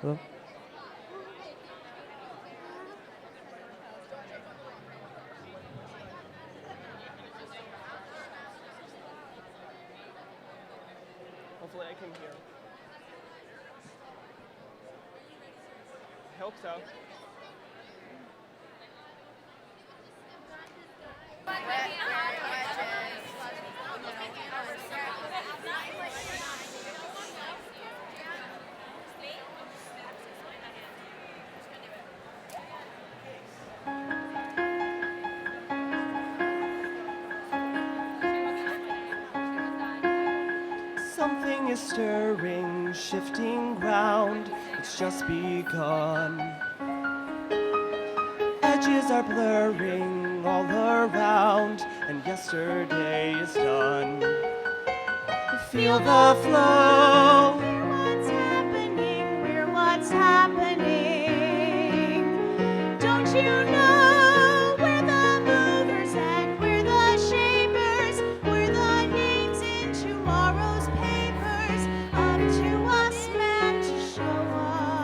Hello? Hopefully I can hear. I hope so. Something is stirring, shifting ground. It's just begun. Edges are blurring all around, and yesterday is done. Feel the flow. We're what's happening. Don't you know we're the movers and we're the shapers? We're the names in tomorrow's papers. Up to us, man, to show up.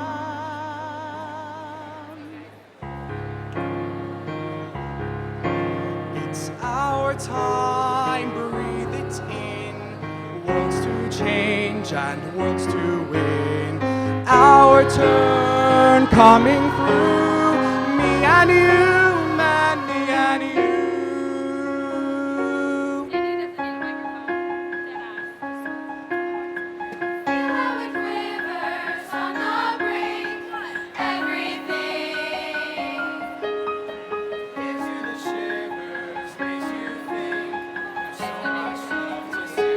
It's our time, breathe it in. Worlds to change and worlds to win. Our turn coming through. Me and you, man, me and you. Feel how it quivers on the brink. Everything. Gives you the shivers, makes you think. There's so much love to say.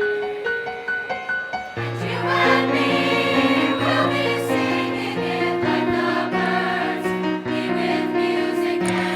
You and me will be singing it like the birds. Me with music and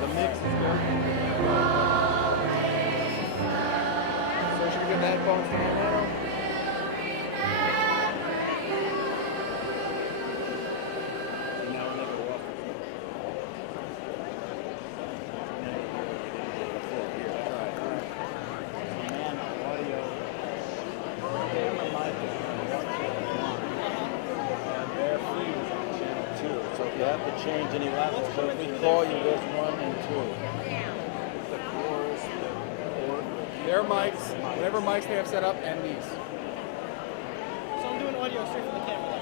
The mix is good. So should we give the headphones to Hannah? Now when they go off. Audio. Camera mic is and they're free on channel 2. So if you have to change any levels, so if we call you, there's 1 and 2. The chorus, Their mics, whatever mics they have set up, and these. So I'm doing audio straight from the camera.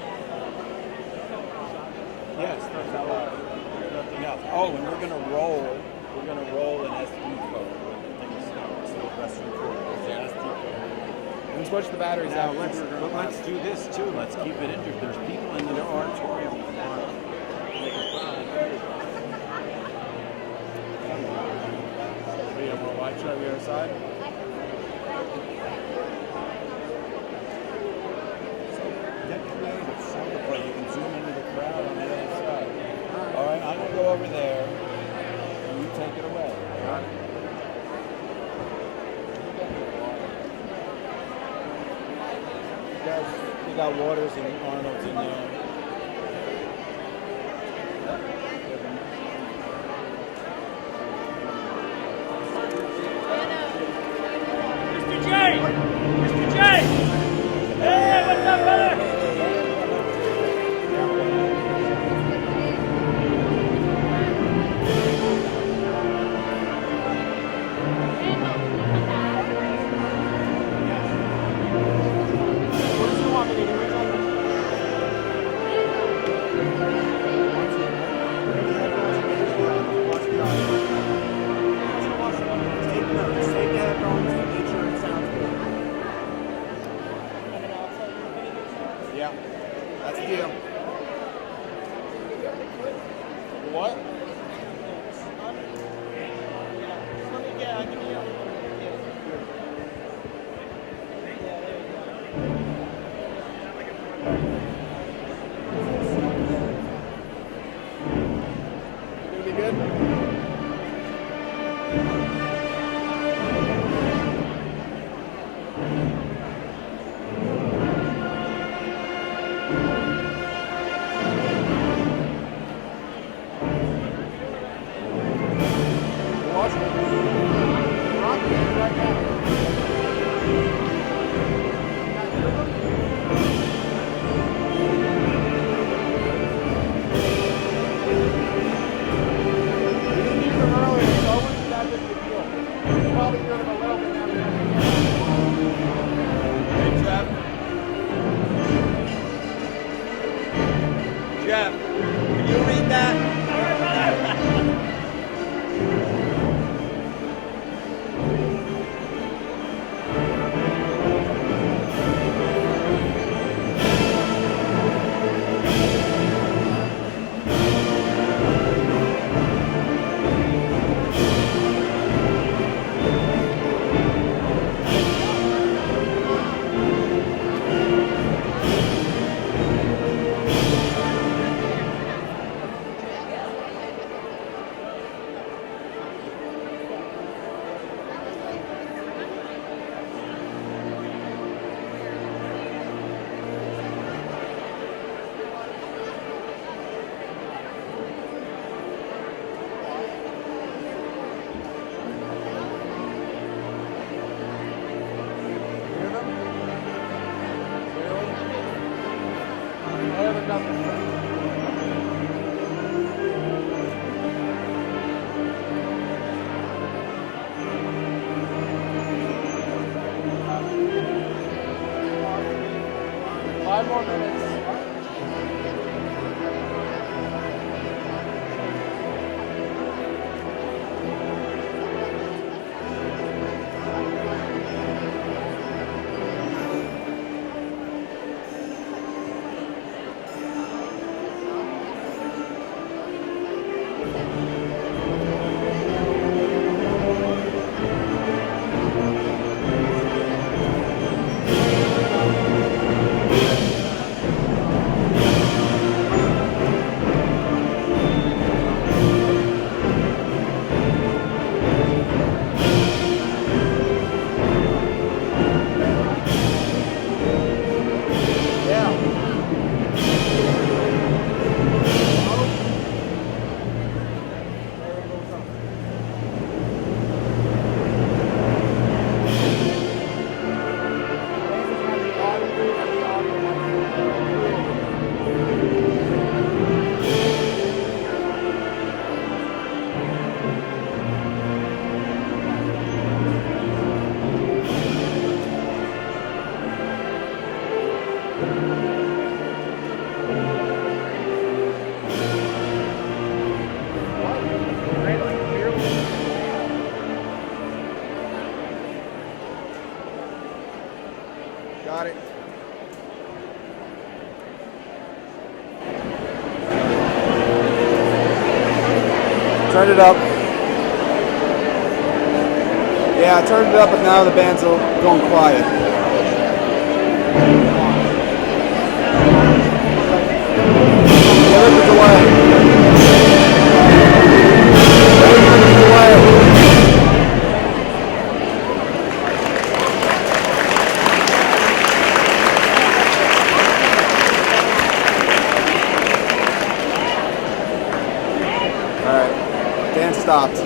yes, there's nothing else. Oh, and we're gonna roll. We're gonna roll an SD code when the thing starts. So press record. There's an SD code. And switch the batteries Now out. let's do this too. Let's keep it interesting. There's people in the auditorium now. They can put on a video. Yeah, more wide shot on the other side. Get creative. Celebrate. You can zoom into the crowd on the other side. All right, I'm gonna go over there, and you take it away. You got Waters and Arnold's in there. Mr. J! Mr. J! Hey, what's up, brother? Yeah, that's the deal. What? Yeah, I can hear you. Gonna be good? Jeff, can you read that? Five more minutes. Got it. Turn it up. Yeah, I turned it up, but now the band's going quiet. Get rid of the delay. Get rid of the delay. Dan stopped.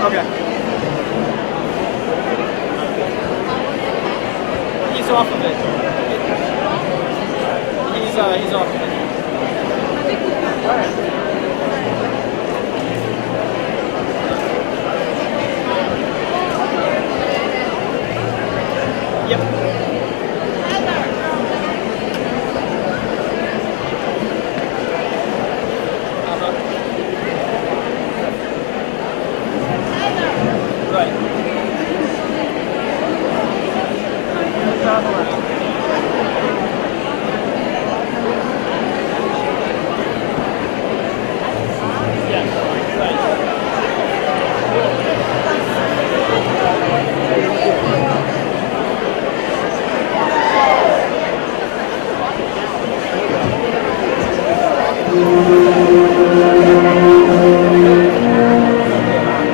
Okay. He's off of it. He's off of it. Yep.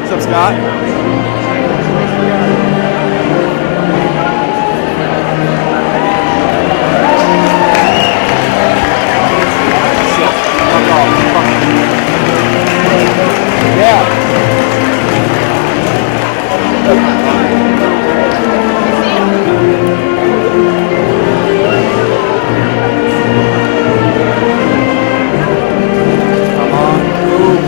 What's up, Scott? Come on, move.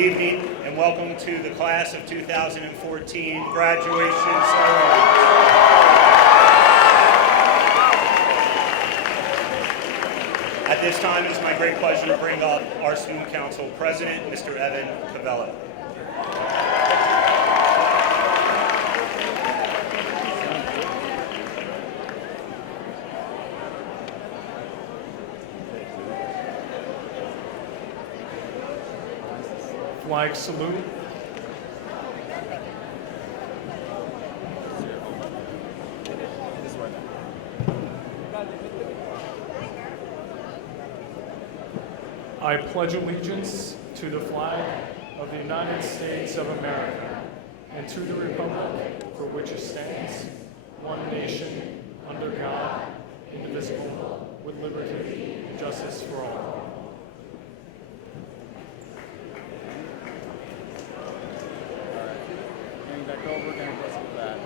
evening and welcome to the class of 2014 graduation ceremony. At this time, it is my great pleasure to bring up our Student Council President, Mr. Evan Cavella. Flag salute. I pledge allegiance to the flag of the United States of America and to the republic for which it stands, one nation, under God, indivisible, with liberty and justice for all. Getting back over, gonna go some of that.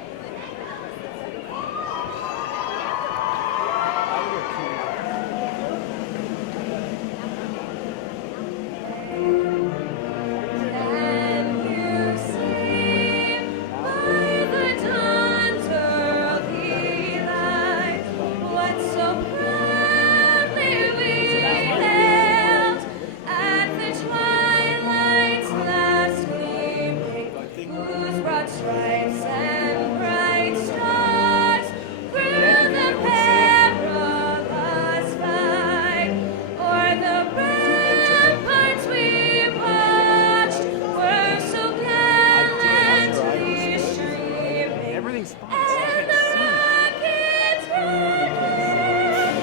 Can you see by the dawn's early light what so proudly we hailed at the twilight's last gleaming, whose broad stripes and bright stars through the perilous fight o'er the ramparts we watched were so gallantly streaming. Everything's fine. And the rockets roared,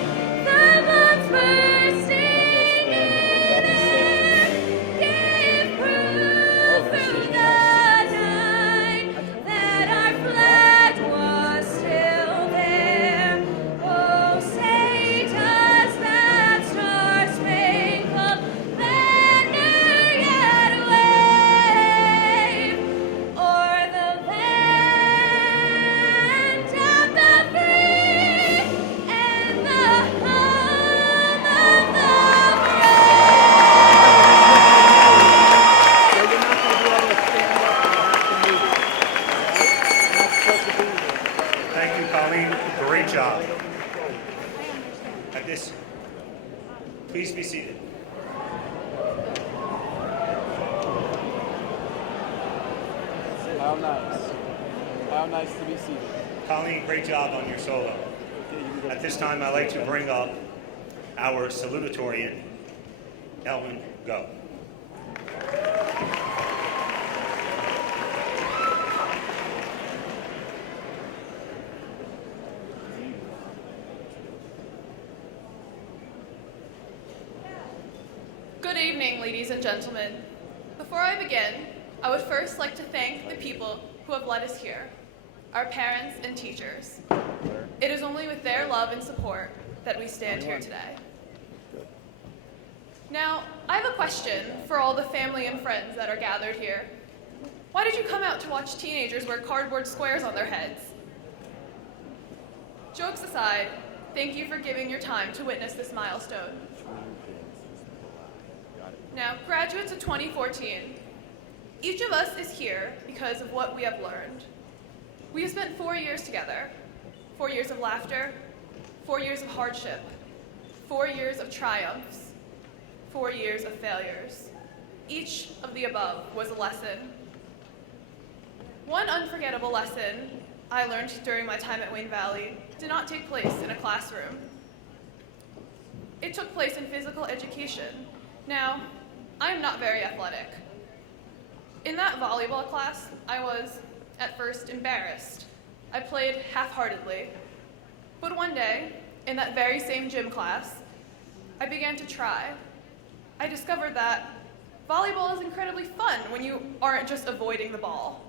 the bombs bursting in air, gave proof through the night that our flag was still there. Oh, say does that star-spangled banner yet wave o'er the land of the free and the home of the So you're not gonna be able to stand up, you have to move. You're not supposed to be here. Thank you, Colleen. Great job. At this, please be seated. How nice. How nice to be seated. Colleen, great job on your solo. Okay, you can go. At this time, I'd like to bring up our salutatorian, Ellen Go. Good evening, ladies and gentlemen. Before I begin, I would first like to thank the people who have led us here, our parents and teachers. It is only with their love and support that we stand here today. Now, I have a question for all the family and friends that are gathered here. Why did you come out to watch teenagers wear cardboard squares on their heads? Jokes aside, thank you for giving your time to witness this milestone. Now, graduates of 2014, each of us is here because of what we have learned. We have spent 4 years together, 4 years of laughter, 4 years of hardship, 4 years of triumphs, 4 years of failures. Each of the above was a lesson. One unforgettable lesson I learned during my time at Wayne Valley did not take place in a classroom. It took place in physical education. Now, I am not very athletic. In that volleyball class, I was, at first, embarrassed. I played half-heartedly. But one day, in that very same gym class, I began to try. I discovered that volleyball is incredibly fun when you aren't just avoiding the ball.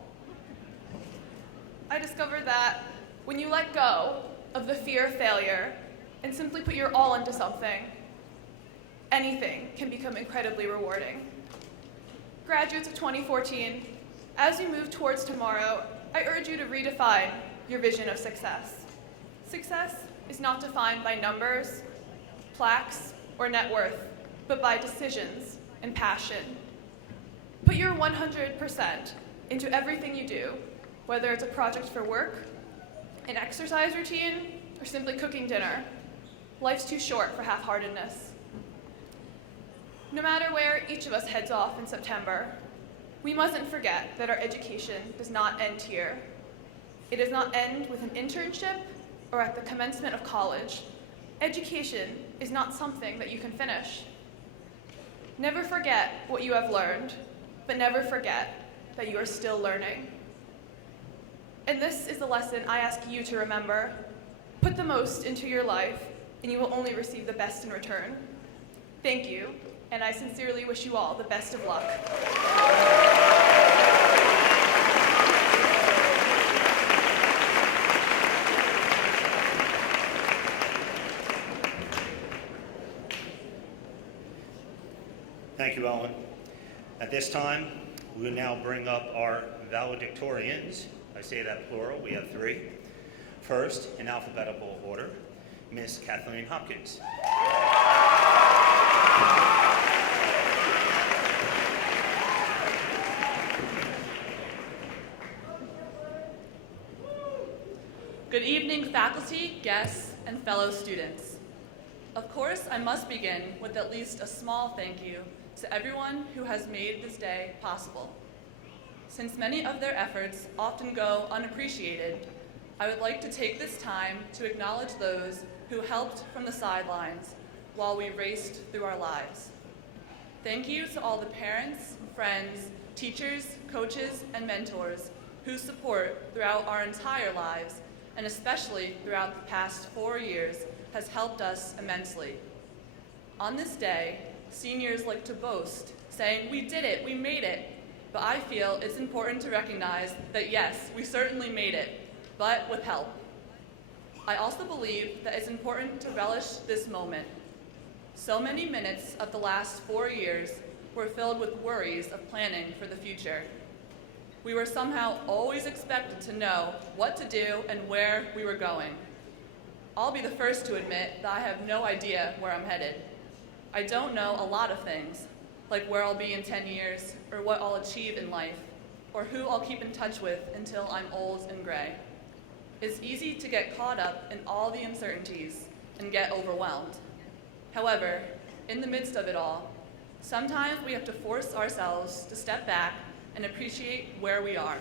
I discovered that when you let go of the fear of failure and simply put your all into something, anything can become incredibly rewarding. Graduates of 2014, as you move towards tomorrow, I urge you to redefine your vision of success. Success is not defined by numbers, plaques, or net worth, but by decisions and passion. Put your 100% into everything you do, whether it's a project for work, an exercise routine, or simply cooking dinner. Life's too short for half-heartedness. No matter where each of us heads off in September, we mustn't forget that our education does not end here. It does not end with an internship or at the commencement of college. Education is not something that you can finish. Never forget what you have learned, but never forget that you are still learning. And this is the lesson I ask you to remember. Put the most into your life, and you will only receive the best in return. Thank you, and I sincerely wish you all the best of luck. Thank you, Ellen. At this time, we will now bring up our valedictorians. I say that plural, we have 3. First, in alphabetical order, Miss Kathleen Hopkins. Good evening, faculty, guests, and fellow students. Of course, I must begin with at least a small thank you to everyone who has made this day possible. Since many of their efforts often go unappreciated, I would like to take this time to acknowledge those who helped from the sidelines while we raced through our lives. Thank you to all the parents, friends, teachers, coaches, and mentors whose support throughout our entire lives, and especially throughout the past 4 years, has helped us immensely. On this day, seniors like to boast, saying, "We did it, we made it." But I feel it's important to recognize that yes, we certainly made it, but with help. I also believe that it's important to relish this moment. So many minutes of the last 4 years were filled with worries of planning for the future. We were somehow always expected to know what to do and where we were going. I'll be the first to admit that I have no idea where I'm headed. I don't know a lot of things, like where I'll be in 10 years, or what I'll achieve in life, or who I'll keep in touch with until I'm old and gray. It's easy to get caught up in all the uncertainties and get overwhelmed. However, in the midst of it all, sometimes we have to force ourselves to step back and appreciate where we are.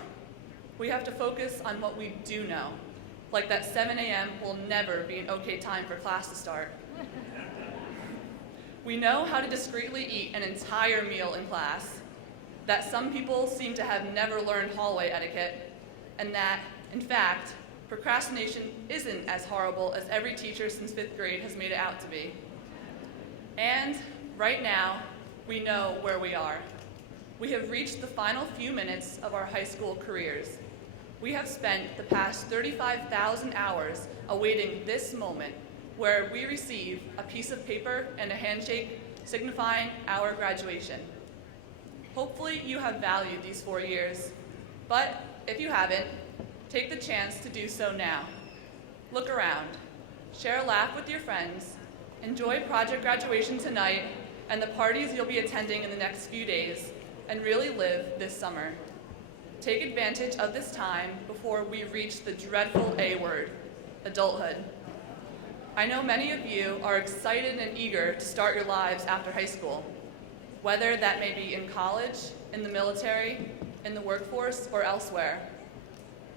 We have to focus on what we do know, like that 7 a.m. will never be an okay time for class to start. We know how to discreetly eat an entire meal in class, that some people seem to have never learned hallway etiquette, and that, in fact, procrastination isn't as horrible as every teacher since 5th grade has made it out to be. And right now, we know where we are. We have reached the final few minutes of our high school careers. We have spent the past 35,000 hours awaiting this moment where we receive a piece of paper and a handshake signifying our graduation. Hopefully you have valued these 4 years, but if you haven't, take the chance to do so now. Look around, share a laugh with your friends, enjoy project graduation tonight and the parties you'll be attending in the next few days, and really live this summer. Take advantage of this time before we reach the dreadful A word, adulthood. I know many of you are excited and eager to start your lives after high school, whether that may be in college, in the military, in the workforce, or elsewhere.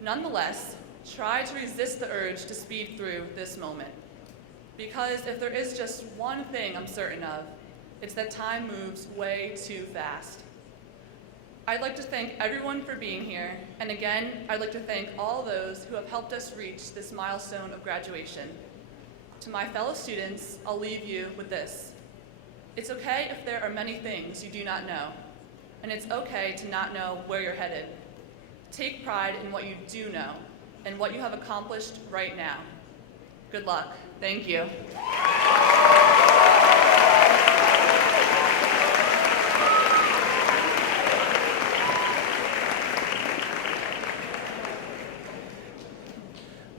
Nonetheless, try to resist the urge to speed through this moment. Because if there is just one thing I'm certain of, it's that time moves way too fast. I'd like to thank everyone for being here, and again, I'd like to thank all those who have helped us reach this milestone of graduation. To my fellow students, I'll leave you with this. It's okay if there are many things you do not know, and it's okay to not know where you're headed. Take pride in what you do know and what you have accomplished right now. Good luck. Thank you.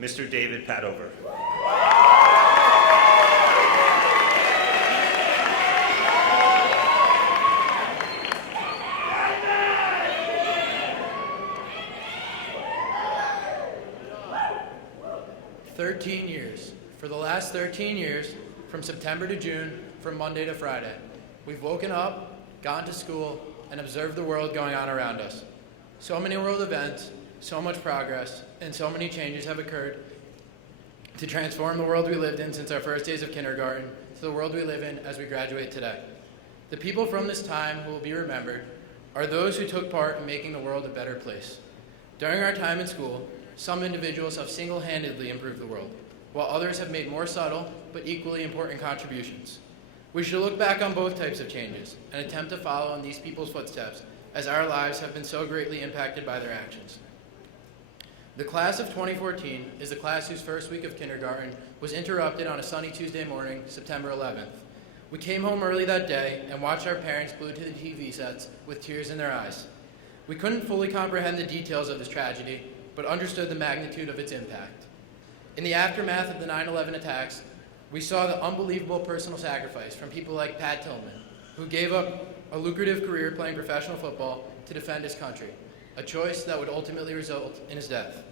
Mr. David Padover. 13 years. For the last 13 years, from September to June, from Monday to Friday, we've woken up, gone to school, and observed the world going on around us. So many world events, so much progress, and so many changes have occurred to transform the world we lived in since our first days of kindergarten to the world we live in as we graduate today. The people from this time who will be remembered are those who took part in making the world a better place. During our time in school, some individuals have single-handedly improved the world, while others have made more subtle but equally important contributions. We should look back on both types of changes and attempt to follow in these people's footsteps, as our lives have been so greatly impacted by their actions. The class of 2014 is the class whose first week of kindergarten was interrupted on a sunny Tuesday morning, September 11th. We came home early that day and watched our parents glued to the TV sets with tears in their eyes. We couldn't fully comprehend the details of this tragedy, but understood the magnitude of its impact. In the aftermath of the 9/11 attacks, we saw the unbelievable personal sacrifice from people like Pat Tillman, who gave up a lucrative career playing professional football to defend his country, a choice that would ultimately result in his death.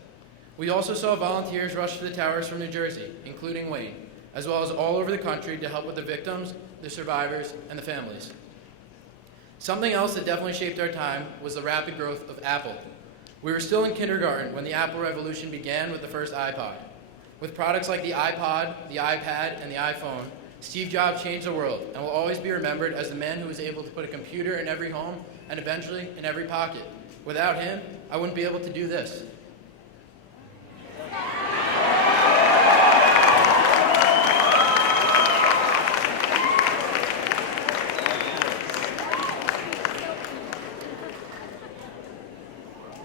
We also saw volunteers rush to the towers from New Jersey, including Wayne, as well as all over the country to help with the victims, the survivors, and the families. Something else that definitely shaped our time was the rapid growth of Apple. We were still in kindergarten when the Apple revolution began with the first iPod. With products like the iPod, the iPad, and the iPhone, Steve Jobs changed the world and will always be remembered as the man who was able to put a computer in every home and eventually in every pocket. Without him, I wouldn't be able to do this.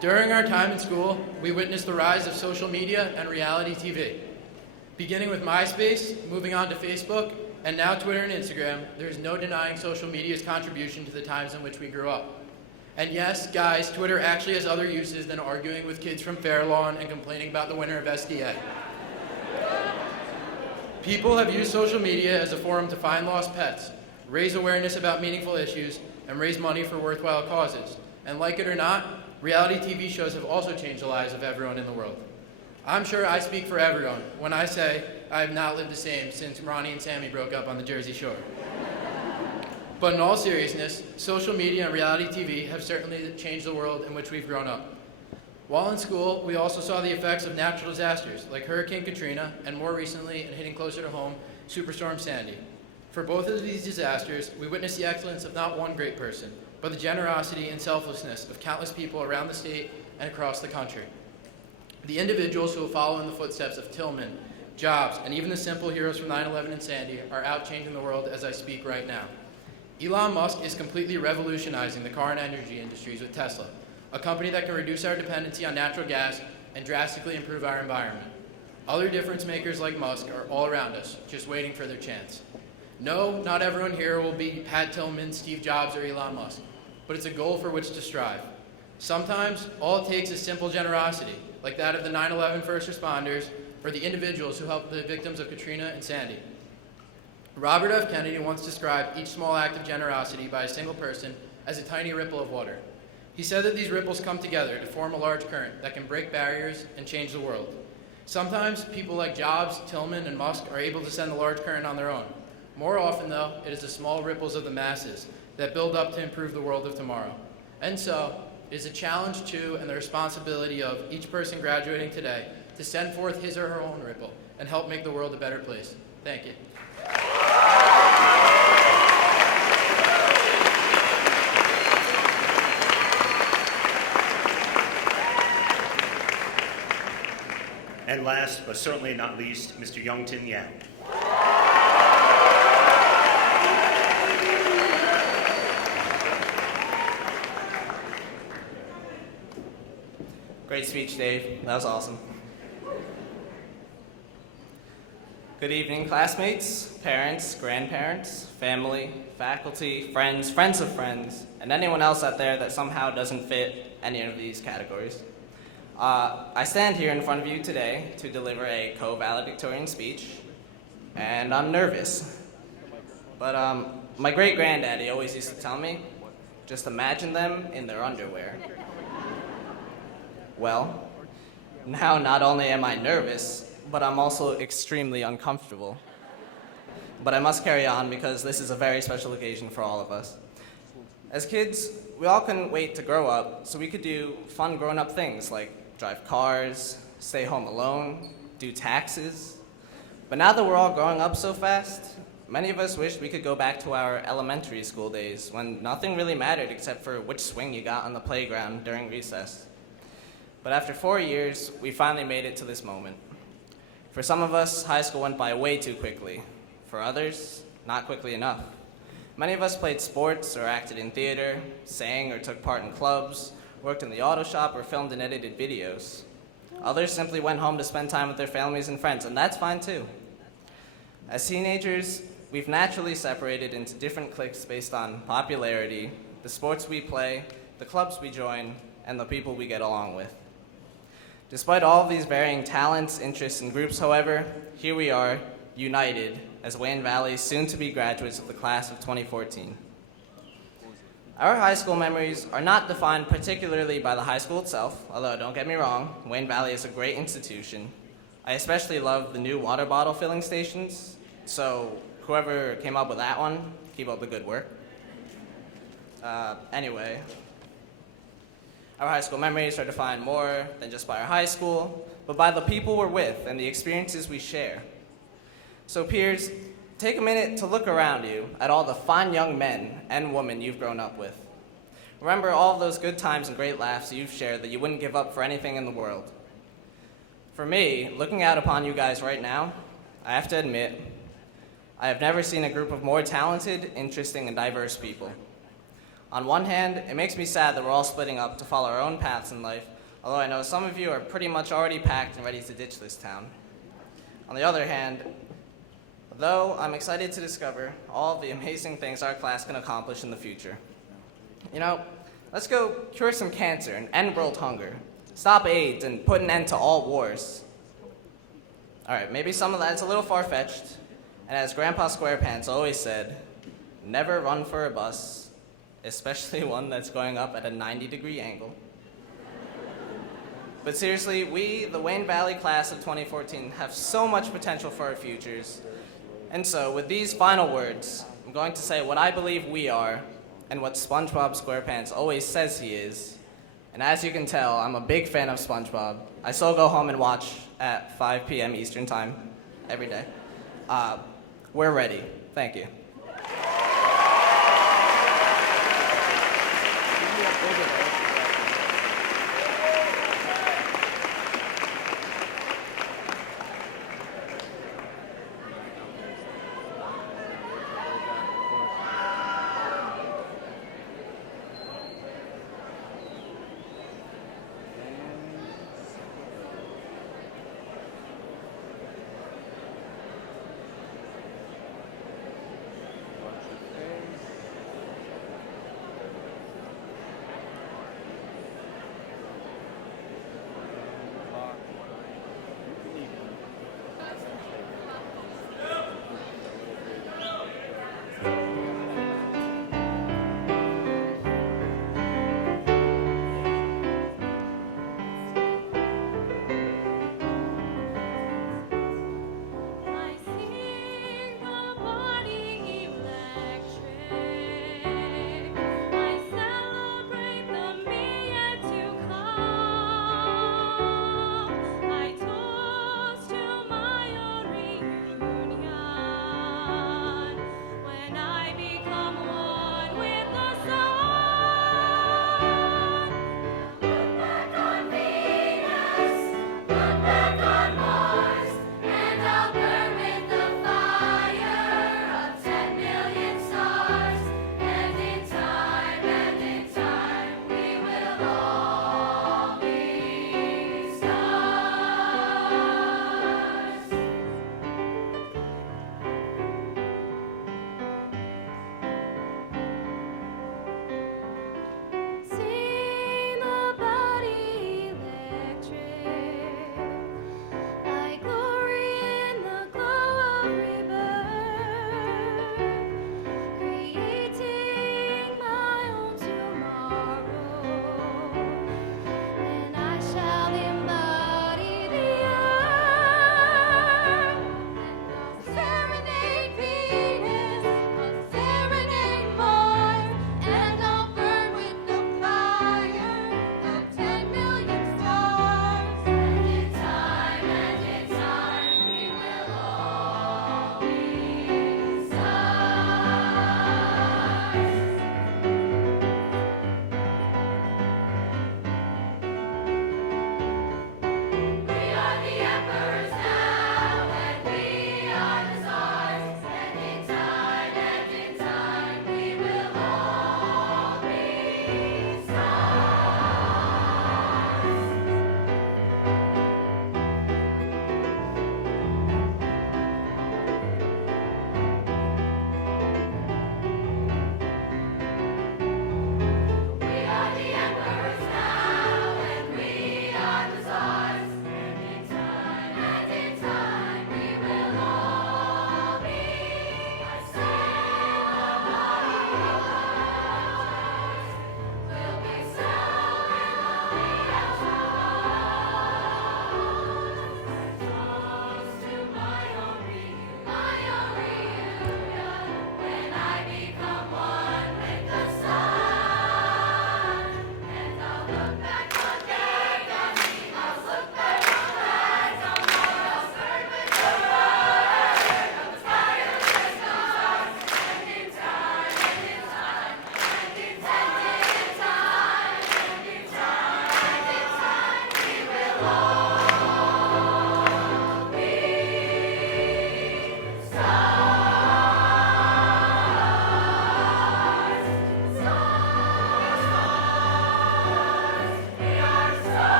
During our time in school, we witnessed the rise of social media and reality TV. Beginning with MySpace, moving on to Facebook, and now Twitter and Instagram, there is no denying social media's contribution to the times in which we grew up. And yes, guys, Twitter actually has other uses than arguing with kids from Fair Lawn and complaining about the winner of SDA. People have used social media as a forum to find lost pets, raise awareness about meaningful issues, and raise money for worthwhile causes. And like it or not, reality TV shows have also changed the lives of everyone in the world. I'm sure I speak for everyone when I say I have not lived the same since Ronnie and Sammy broke up on the Jersey Shore. But in all seriousness, social media and reality TV have certainly changed the world in which we've grown up. While in school, we also saw the effects of natural disasters like Hurricane Katrina and more recently, and hitting closer to home, Superstorm Sandy. For both of these disasters, we witnessed the excellence of not one great person, but the generosity and selflessness of countless people around the state and across the country. The individuals who will follow in the footsteps of Tillman, Jobs, and even the simple heroes from 9/11 and Sandy are out changing the world as I speak right now. Elon Musk is completely revolutionizing the car and energy industries with Tesla, a company that can reduce our dependency on natural gas and drastically improve our environment. Other difference makers like Musk are all around us, just waiting for their chance. No, not everyone here will be Pat Tillman, Steve Jobs, or Elon Musk, but it's a goal for which to strive. Sometimes, all it takes is simple generosity, like that of the 9/11 first responders or the individuals who helped the victims of Katrina and Sandy. Robert F. Kennedy once described each small act of generosity by a single person as a tiny ripple of water. He said that these ripples come together to form a large current that can break barriers and change the world. Sometimes, people like Jobs, Tillman, and Musk are able to send a large current on their own. More often, though, it is the small ripples of the masses that build up to improve the world of tomorrow. And so, it is a challenge to and the responsibility of each person graduating today to send forth his or her own ripple and help make the world a better place. Thank you. And last, but certainly not least, Mr. Youngton Yang. Great speech, Dave. That was awesome. Good evening, classmates, parents, grandparents, family, faculty, friends, friends of friends, and anyone else out there that somehow doesn't fit any of these categories. I stand here in front of you today to deliver a co-valedictorian speech, and I'm nervous. But my great-granddaddy always used to tell me, just imagine them in their underwear. Well, now not only am I nervous, but I'm also extremely uncomfortable. But I must carry on because this is a very special occasion for all of us. As kids, we all couldn't wait to grow up so we could do fun grown-up things like drive cars, stay home alone, do taxes. But now that we're all growing up so fast, many of us wish we could go back to our elementary school days when nothing really mattered except for which swing you got on the playground during recess. But after 4 years, we finally made it to this moment. For some of us, high school went by way too quickly. For others, not quickly enough. Many of us played sports or acted in theater, sang or took part in clubs, worked in the auto shop, or filmed and edited videos. Others simply went home to spend time with their families and friends, and that's fine too. As teenagers, we've naturally separated into different cliques based on popularity, the sports we play, the clubs we join, and the people we get along with. Despite all of these varying talents, interests, and groups, however, here we are, united, as Wayne Valley's soon-to-be graduates of the class of 2014. Our high school memories are not defined particularly by the high school itself, although don't get me wrong, Wayne Valley is a great institution. I especially love the new water bottle filling stations, so whoever came up with that one, keep up the good work. Anyway, our high school memories are defined more than just by our high school, but by the people we're with and the experiences we share. So peers, take a minute to look around you at all the fine young men and women you've grown up with. Remember all of those good times and great laughs you've shared that you wouldn't give up for anything in the world. For me, looking out upon you guys right now, I have to admit, I have never seen a group of more talented, interesting, and diverse people. On one hand, it makes me sad that we're all splitting up to follow our own paths in life, although I know some of you are pretty much already packed and ready to ditch this town. On the other hand, though, I'm excited to discover all the amazing things our class can accomplish in the future. You know, let's go cure some cancer and end world hunger, stop AIDS, and put an end to all wars. All right, maybe some of that's a little far-fetched, and as Grandpa SquarePants always said, never run for a bus, especially one that's going up at a 90-degree angle. But seriously, we, the Wayne Valley class of 2014, have so much potential for our futures. And so, with these final words, I'm going to say what I believe we are and what SpongeBob SquarePants always says he is. And as you can tell, I'm a big fan of SpongeBob. I still go home and watch at 5 p.m. Eastern Time every day. We're ready. Thank you.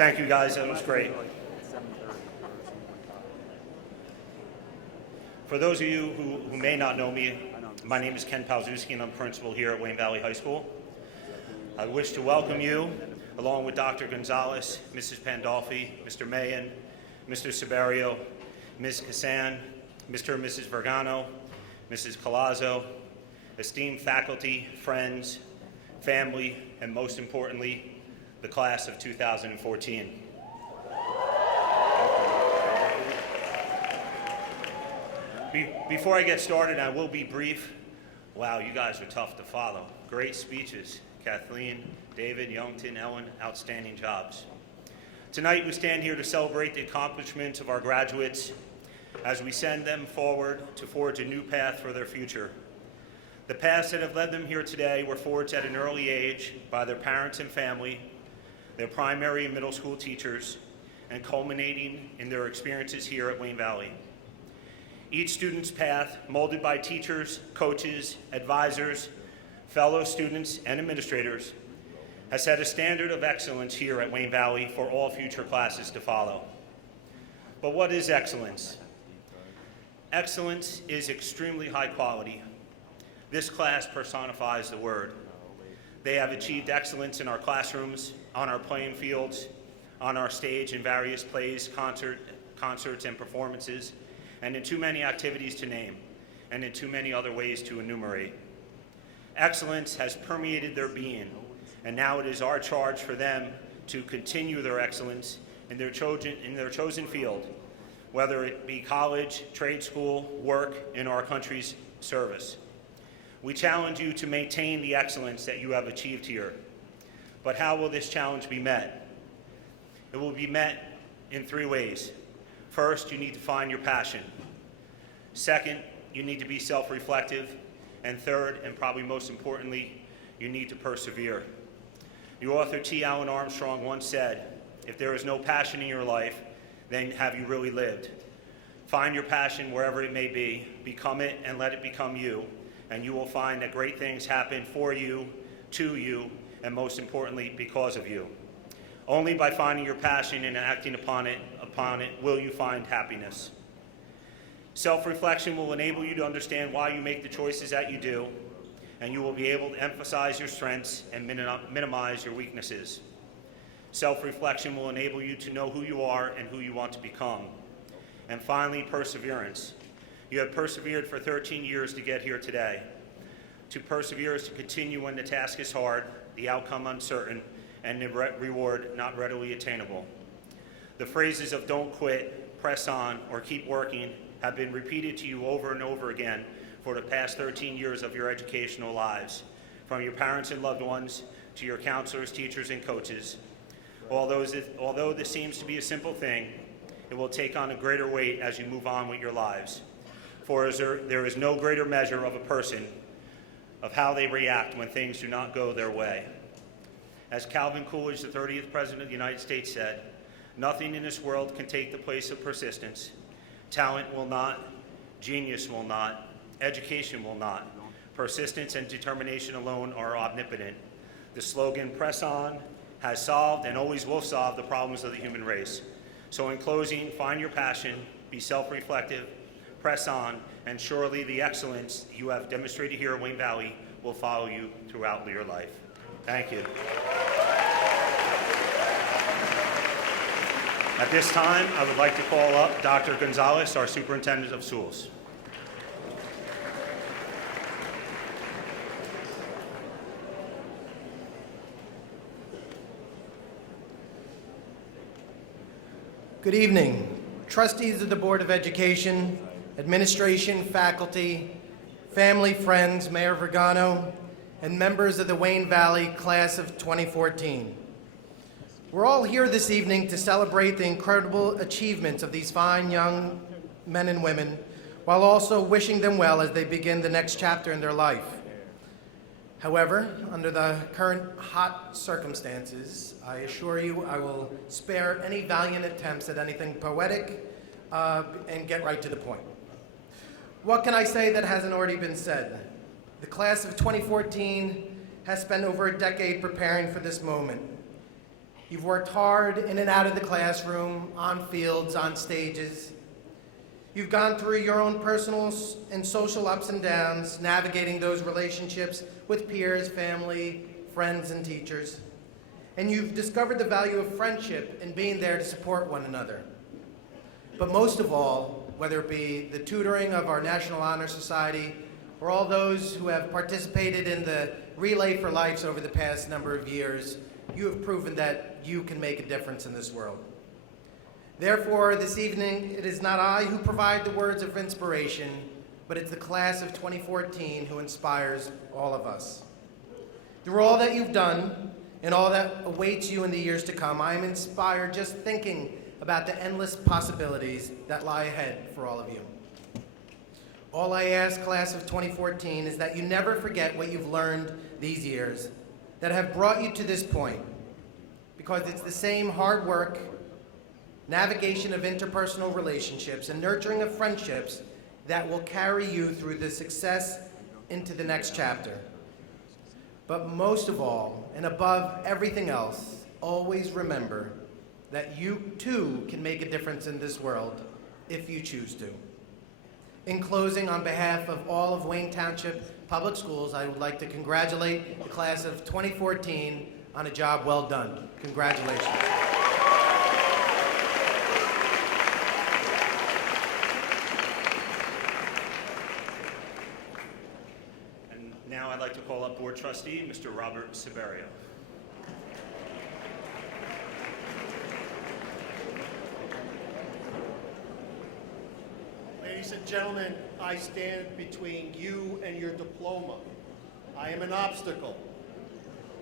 Thank you, guys. That was great. For those of you who may not know me, my name is Ken Palzewski, and I'm principal here at Wayne Valley High School. I wish to welcome you, along with Dr. Gonzalez, Mrs. Pandolfi, Mr. Mayen, Mr. Siberio, Ms. Kassan, Mr. and Mrs. Vergano, Mrs. Colazzo, esteemed faculty, friends, family, and most importantly, the class of 2014. Before I get started, I will be brief. Wow, you guys are tough to follow. Great speeches. Kathleen, David, Youngton, Ellen, outstanding jobs. Tonight we stand here to celebrate the accomplishments of our graduates as we send them forward to forge a new path for their future. The paths that have led them here today were forged at an early age by their parents and family, their primary and middle school teachers, and culminating in their experiences here at Wayne Valley. Each student's path, molded by teachers, coaches, advisors, fellow students, and administrators, has set a standard of excellence here at Wayne Valley for all future classes to follow. But what is excellence? Excellence is extremely high quality. This class personifies the word. They have achieved excellence in our classrooms, on our playing fields, on our stage in various plays, concerts, and performances, and in too many activities to name, and in too many other ways to enumerate. Excellence has permeated their being, and now it is our charge for them to continue their excellence in their chosen field, whether it be college, trade school, work in our country's service. We challenge you to maintain the excellence that you have achieved here. But how will this challenge be met? It will be met in 3 ways. First, you need to find your passion. Second, you need to be self-reflective. And third, and probably most importantly, you need to persevere. The author T. Allen Armstrong once said, "If there is no passion in your life, then have you really lived?" Find your passion wherever it may be, become it, and let it become you, and you will find that great things happen for you, to you, and most importantly, because of you. Only by finding your passion and acting upon it will you find happiness. Self-reflection will enable you to understand why you make the choices that you do, and you will be able to emphasize your strengths and minimize your weaknesses. Self-reflection will enable you to know who you are and who you want to become. And finally, perseverance. You have persevered for 13 years to get here today. To persevere is to continue when the task is hard, the outcome uncertain, and the reward not readily attainable. The phrases of "don't quit," "press on," or "keep working" have been repeated to you over and over again for the past 13 years of your educational lives, from your parents and loved ones to your counselors, teachers, and coaches. Although this seems to be a simple thing, it will take on a greater weight as you move on with your lives. For there is no greater measure of a person of how they react when things do not go their way. As Calvin Coolidge, the 30th President of the United States, said, "Nothing in this world can take the place of persistence. Talent will not, genius will not, education will not. Persistence and determination alone are omnipotent." The slogan, "Press on," has solved and always will solve the problems of the human race. So in closing, find your passion, be self-reflective, press on, and surely the excellence you have demonstrated here at Wayne Valley will follow you throughout your life. Thank you. At this time, I would like to call up Dr. Gonzalez, our Superintendent of Schools. Good evening, trustees of the Board of Education, administration, faculty, family, friends, Mayor Vergano, and members of the Wayne Valley Class of 2014. We're all here this evening to celebrate the incredible achievements of these fine young men and women, while also wishing them well as they begin the next chapter in their life. However, under the current hot circumstances, I assure you I will spare any valiant attempts at anything poetic and get right to the point. What can I say that hasn't already been said? The class of 2014 has spent over a decade preparing for this moment. You've worked hard in and out of the classroom, on fields, on stages. You've gone through your own personal and social ups and downs, navigating those relationships with peers, family, friends, and teachers. And you've discovered the value of friendship and being there to support one another. But most of all, whether it be the tutoring of our National Honor Society or all those who have participated in the Relay for Lives over the past number of years, you have proven that you can make a difference in this world. Therefore, this evening, it is not I who provide the words of inspiration, but it's the class of 2014 who inspires all of us. Through all that you've done and all that awaits you in the years to come, I am inspired just thinking about the endless possibilities that lie ahead for all of you. All I ask, class of 2014, is that you never forget what you've learned these years that have brought you to this point, because it's the same hard work, navigation of interpersonal relationships, and nurturing of friendships that will carry you through the success into the next chapter. But most of all, and above everything else, always remember that you too can make a difference in this world if you choose to. In closing, on behalf of all of Wayne Township Public Schools, I would like to congratulate the class of 2014 on a job well done. Congratulations. And now I'd like to call up Board Trustee, Mr. Robert Siberio. Ladies and gentlemen, I stand between you and your diploma. I am an obstacle,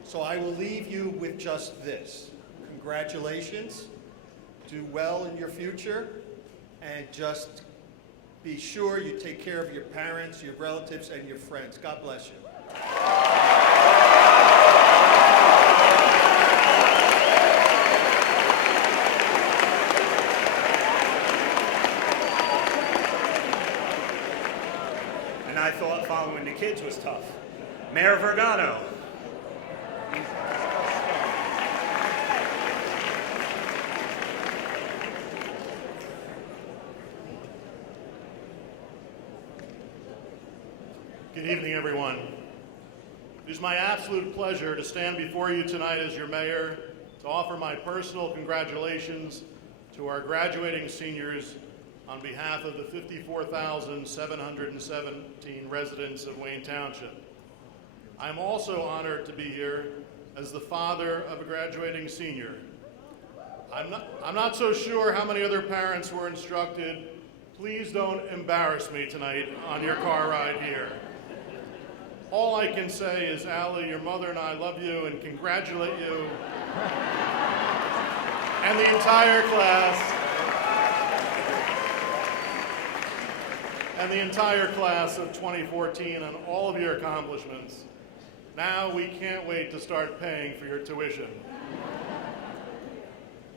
so I will leave you with just this. Congratulations, do well in your future, and just be sure you take care of your parents, your relatives, and your friends. God bless you. I thought following the kids was tough. Mayor Vergano. Good evening, everyone. It is my absolute pleasure to stand before you tonight as your mayor to offer my personal congratulations to our graduating seniors on behalf of the 54,717 residents of Wayne Township. I'm also honored to be here as the father of a graduating senior. I'm not so sure how many other parents were instructed, please don't embarrass me tonight on your car ride here. All I can say is, Allie, your mother and I love you and congratulate you and the entire class. And the entire class of 2014 on all of your accomplishments. Now we can't wait to start paying for your tuition.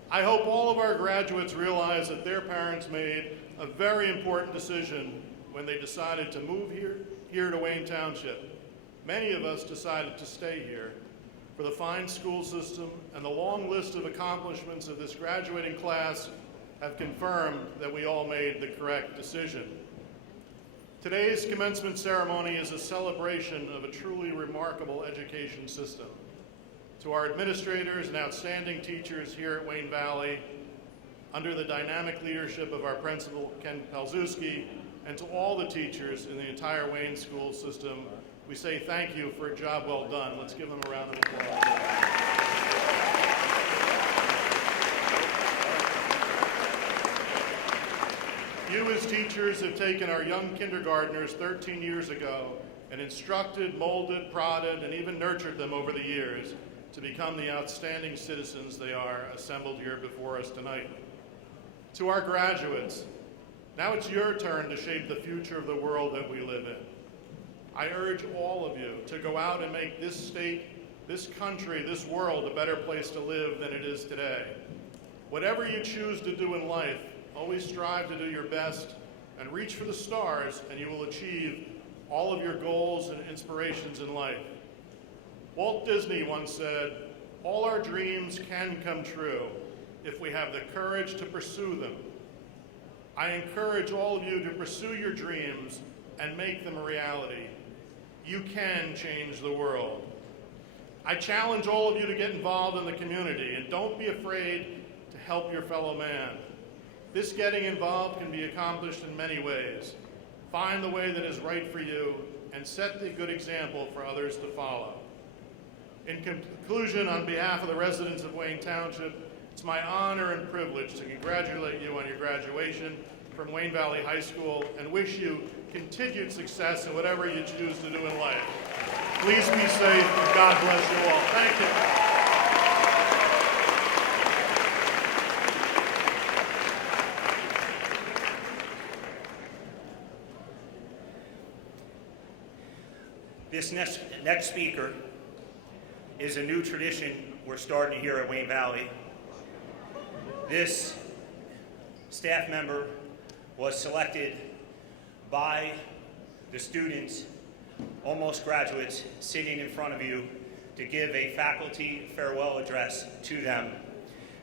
I hope all of our graduates realize that their parents made a very important decision when they decided to move here to Wayne Township. Many of us decided to stay here for the fine school system, and the long list of accomplishments of this graduating class have confirmed that we all made the correct decision. Today's commencement ceremony is a celebration of a truly remarkable education system. To our administrators and outstanding teachers here at Wayne Valley, under the dynamic leadership of our principal, Ken Palzewski, and to all the teachers in the entire Wayne school system, we say thank you for a job well done. Let's give them a round of applause. You as teachers have taken our young kindergartners 13 years ago and instructed, molded, prodded, and even nurtured them over the years to become the outstanding citizens they are assembled here before us tonight. To our graduates, now it's your turn to shape the future of the world that we live in. I urge all of you to go out and make this state, this country, this world a better place to live than it is today. Whatever you choose to do in life, always strive to do your best and reach for the stars, and you will achieve all of your goals and inspirations in life. Walt Disney once said, All our dreams can come true if we have the courage to pursue them. I encourage all of you to pursue your dreams and make them a reality. You can change the world. I challenge all of you to get involved in the community, and don't be afraid to help your fellow man. This getting involved can be accomplished in many ways. Find the way that is right for you and set the good example for others to follow. In conclusion, on behalf of the residents of Wayne Township, it's my honor and privilege to congratulate you on your graduation from Wayne Valley High School and wish you continued success in whatever you choose to do in life. Please be safe, and God bless you all. Thank you. This next speaker is a new tradition we're starting here at Wayne Valley. This staff member was selected by the students, almost graduates, sitting in front of you to give a faculty farewell address to them.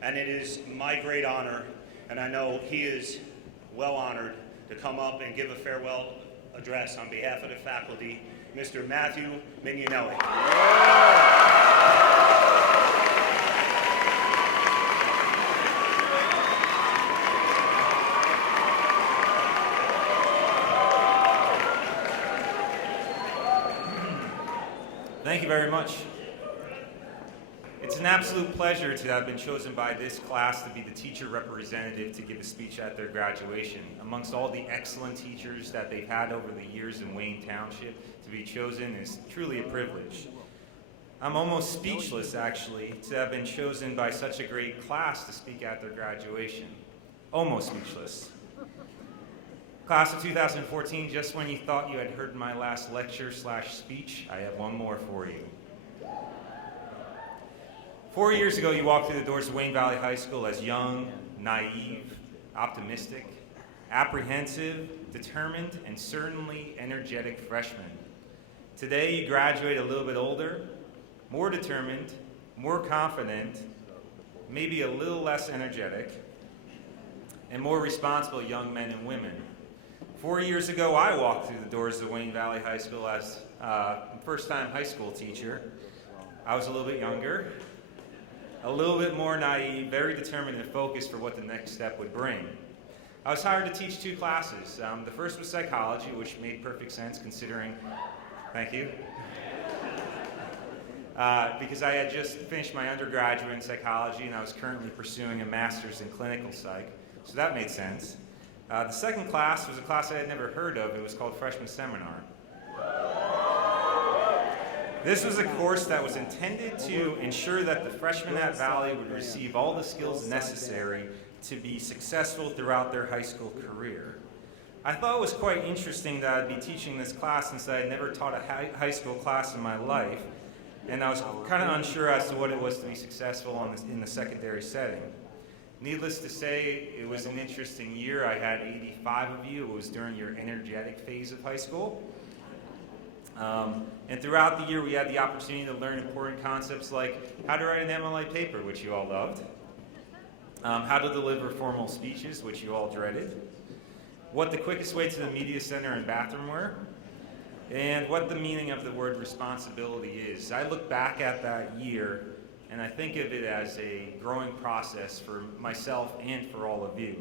And it is my great honor, and I know he is well honored, to come up and give a farewell address on behalf of the faculty, Mr. Matthew Mignonelli. Thank you very much. It's an absolute pleasure to have been chosen by this class to be the teacher representative to give a speech at their graduation. Amongst all the excellent teachers that they've had over the years in Wayne Township, to be chosen is truly a privilege. I'm almost speechless, actually, to have been chosen by such a great class to speak at their graduation. Almost speechless. Class of 2014, just when you thought you had heard my last lecture/speech, I have one more for you. 4 years ago, you walked through the doors of Wayne Valley High School as young, naive, optimistic, apprehensive, determined, and certainly energetic freshmen. Today, you graduate a little bit older, more determined, more confident, maybe a little less energetic, and more responsible young men and women. 4 years ago, I walked through the doors of Wayne Valley High School as a first-time high school teacher. I was a little bit younger, a little bit more naive, very determined and focused for what the next step would bring. I was hired to teach two classes. The first was psychology, which made perfect sense considering, thank you, because I had just finished my undergraduate in psychology and I was currently pursuing a master's in clinical psych, so that made sense. The second class was a class I had never heard of. It was called Freshman Seminar. This was a course that was intended to ensure that the freshmen at Valley would receive all the skills necessary to be successful throughout their high school career. I thought it was quite interesting that I'd be teaching this class since I had never taught a high school class in my life, and I was kind of unsure as to what it was to be successful in the secondary setting. Needless to say, it was an interesting year. I had 85 of you. It was during your energetic phase of high school. And throughout the year, we had the opportunity to learn important concepts like how to write an MLA paper, which you all loved, how to deliver formal speeches, which you all dreaded, what the quickest way to the media center and bathroom were, and what the meaning of the word responsibility is. I look back at that year, and I think of it as a growing process for myself and for all of you.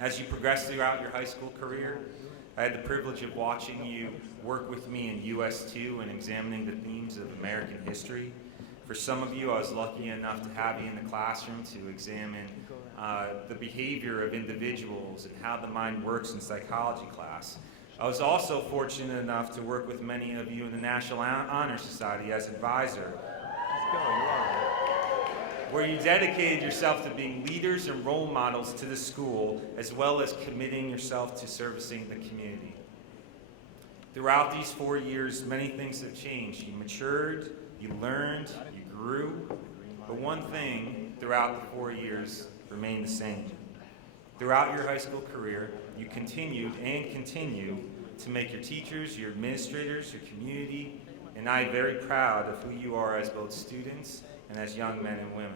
As you progress throughout your high school career, I had the privilege of watching you work with me in US 2 and examining the themes of American history. For some of you, I was lucky enough to have you in the classroom to examine the behavior of individuals and how the mind works in psychology class. I was also fortunate enough to work with many of you in the National Honor Society as advisor, where you dedicated yourself to being leaders and role models to the school, as well as committing yourself to servicing the community. Throughout these 4 years, many things have changed. You matured, you learned, you grew, but one thing throughout the 4 years remained the same. Throughout your high school career, you continued and continue to make your teachers, your administrators, your community, and I very proud of who you are as both students and as young men and women.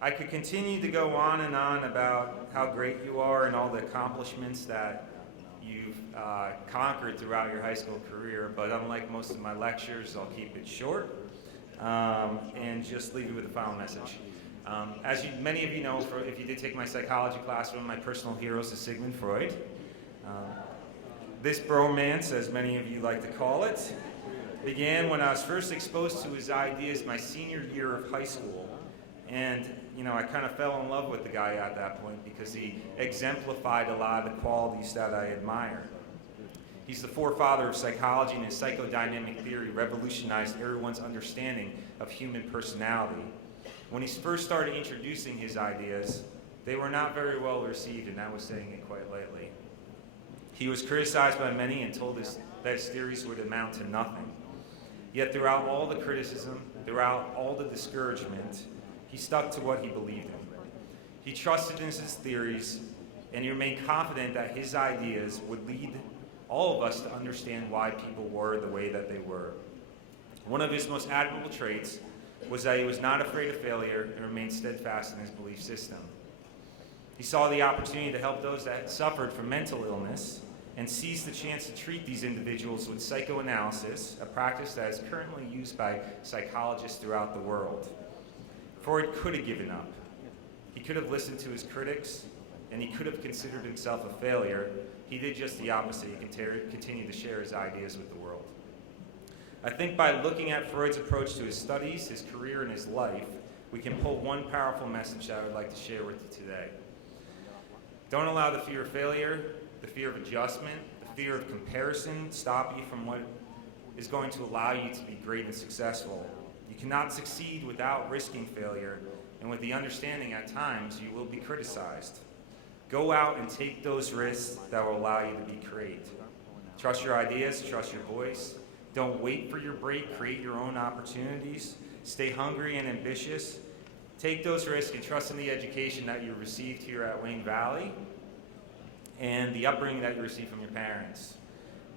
I could continue to go on and on about how great you are and all the accomplishments that you've conquered throughout your high school career, but unlike most of my lectures, I'll keep it short and just leave you with a final message. As many of you know, if you did take my psychology class, one of my personal heroes is Sigmund Freud. This bromance, as many of you like to call it, began when I was first exposed to his ideas my senior year of high school. And I kind of fell in love with the guy at that point because he exemplified a lot of the qualities that I admire. He's the forefather of psychology, and his psychodynamic theory revolutionized everyone's understanding of human personality. When he first started introducing his ideas, they were not very well received, and I was saying it quite lightly. He was criticized by many and told that his theories would amount to nothing. Yet throughout all the criticism, throughout all the discouragement, he stuck to what he believed in. He trusted in his theories, and he remained confident that his ideas would lead all of us to understand why people were the way that they were. One of his most admirable traits was that he was not afraid of failure and remained steadfast in his belief system. He saw the opportunity to help those that suffered from mental illness and seized the chance to treat these individuals with psychoanalysis, a practice that is currently used by psychologists throughout the world. Freud could have given up. He could have listened to his critics, and he could have considered himself a failure. He did just the opposite. He continued to share his ideas with the world. I think by looking at Freud's approach to his studies, his career, and his life, we can pull one powerful message that I would like to share with you today. Don't allow the fear of failure, the fear of adjustment, the fear of comparison stop you from what is going to allow you to be great and successful. You cannot succeed without risking failure, and with the understanding at times you will be criticized. Go out and take those risks that will allow you to be great. Trust your ideas, trust your voice. Don't wait for your break, create your own opportunities. Stay hungry and ambitious. Take those risks and trust in the education that you received here at Wayne Valley and the upbringing that you received from your parents.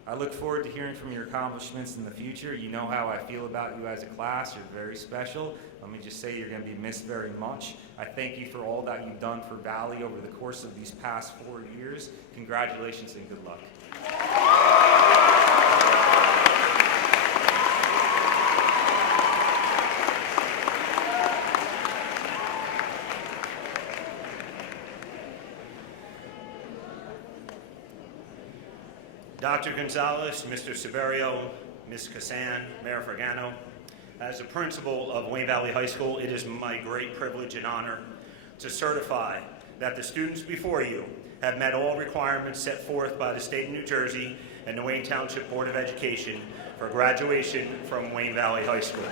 I look forward to hearing from your accomplishments in the future. You know how I feel about you as a class. You're very special. Let me just say you're going to be missed very much. I thank you for all that you've done for Valley over the course of these past 4 years. Congratulations and good luck. Dr. Gonzalez, Mr. Severio, Ms. Cassan, Mayor Fergano, as a principal of Wayne Valley High School, it is my great privilege and honor to certify that the students before you have met all requirements set forth by the state of New Jersey and the Wayne Township Board of Education for graduation from Wayne Valley High School.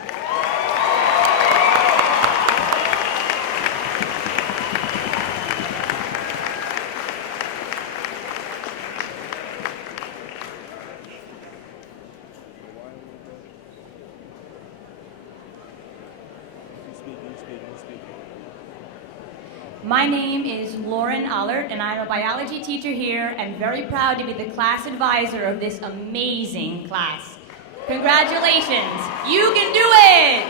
My name is Lauren Allert, and I'm a biology teacher here and very proud to be the class advisor of this amazing class. Congratulations, you can do it!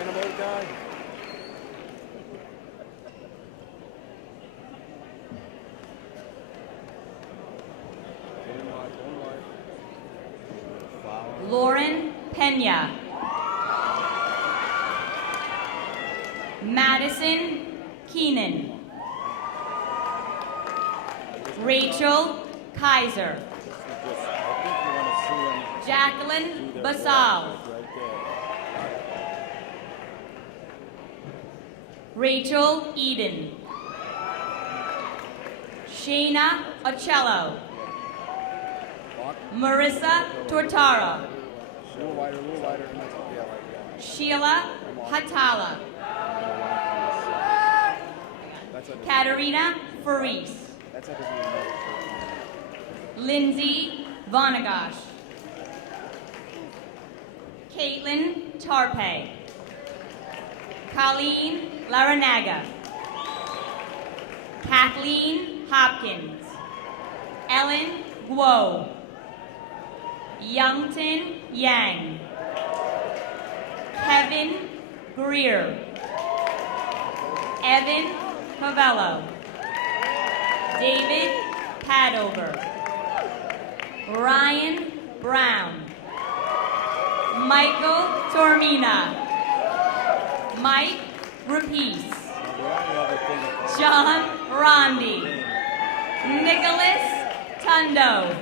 Animal guy. Lauren Pena. Madison Keenan. Rachel Kaiser. Jacqueline Basal. Rachel Eden. Shayna Ocello. Marissa Tortara. Sheila Hatala. Katerina Faris. Lindsay Vonagash. Caitlin Tarpe. Colleen Laranaga. Kathleen Hopkins. Ellen Guo. Youngton Yang. Kevin Greer. Evan Pavello. David Padover. Ryan Brown. Michael Tormina. Mike Rapice. John Rondi. Nicholas Tundo.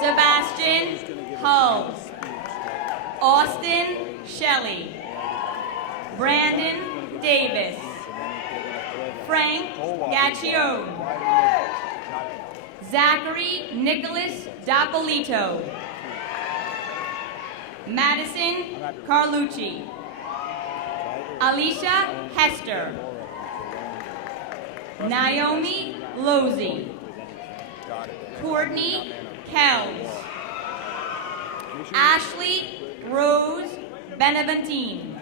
Sebastian Hull. Austin Shelley. Brandon Davis. Frank Gaccione. Zachary Nicholas Dapolito. Madison Carlucci. Alicia Hester. Naomi Losey. Courtney Kells. Ashley Rose Benaventine.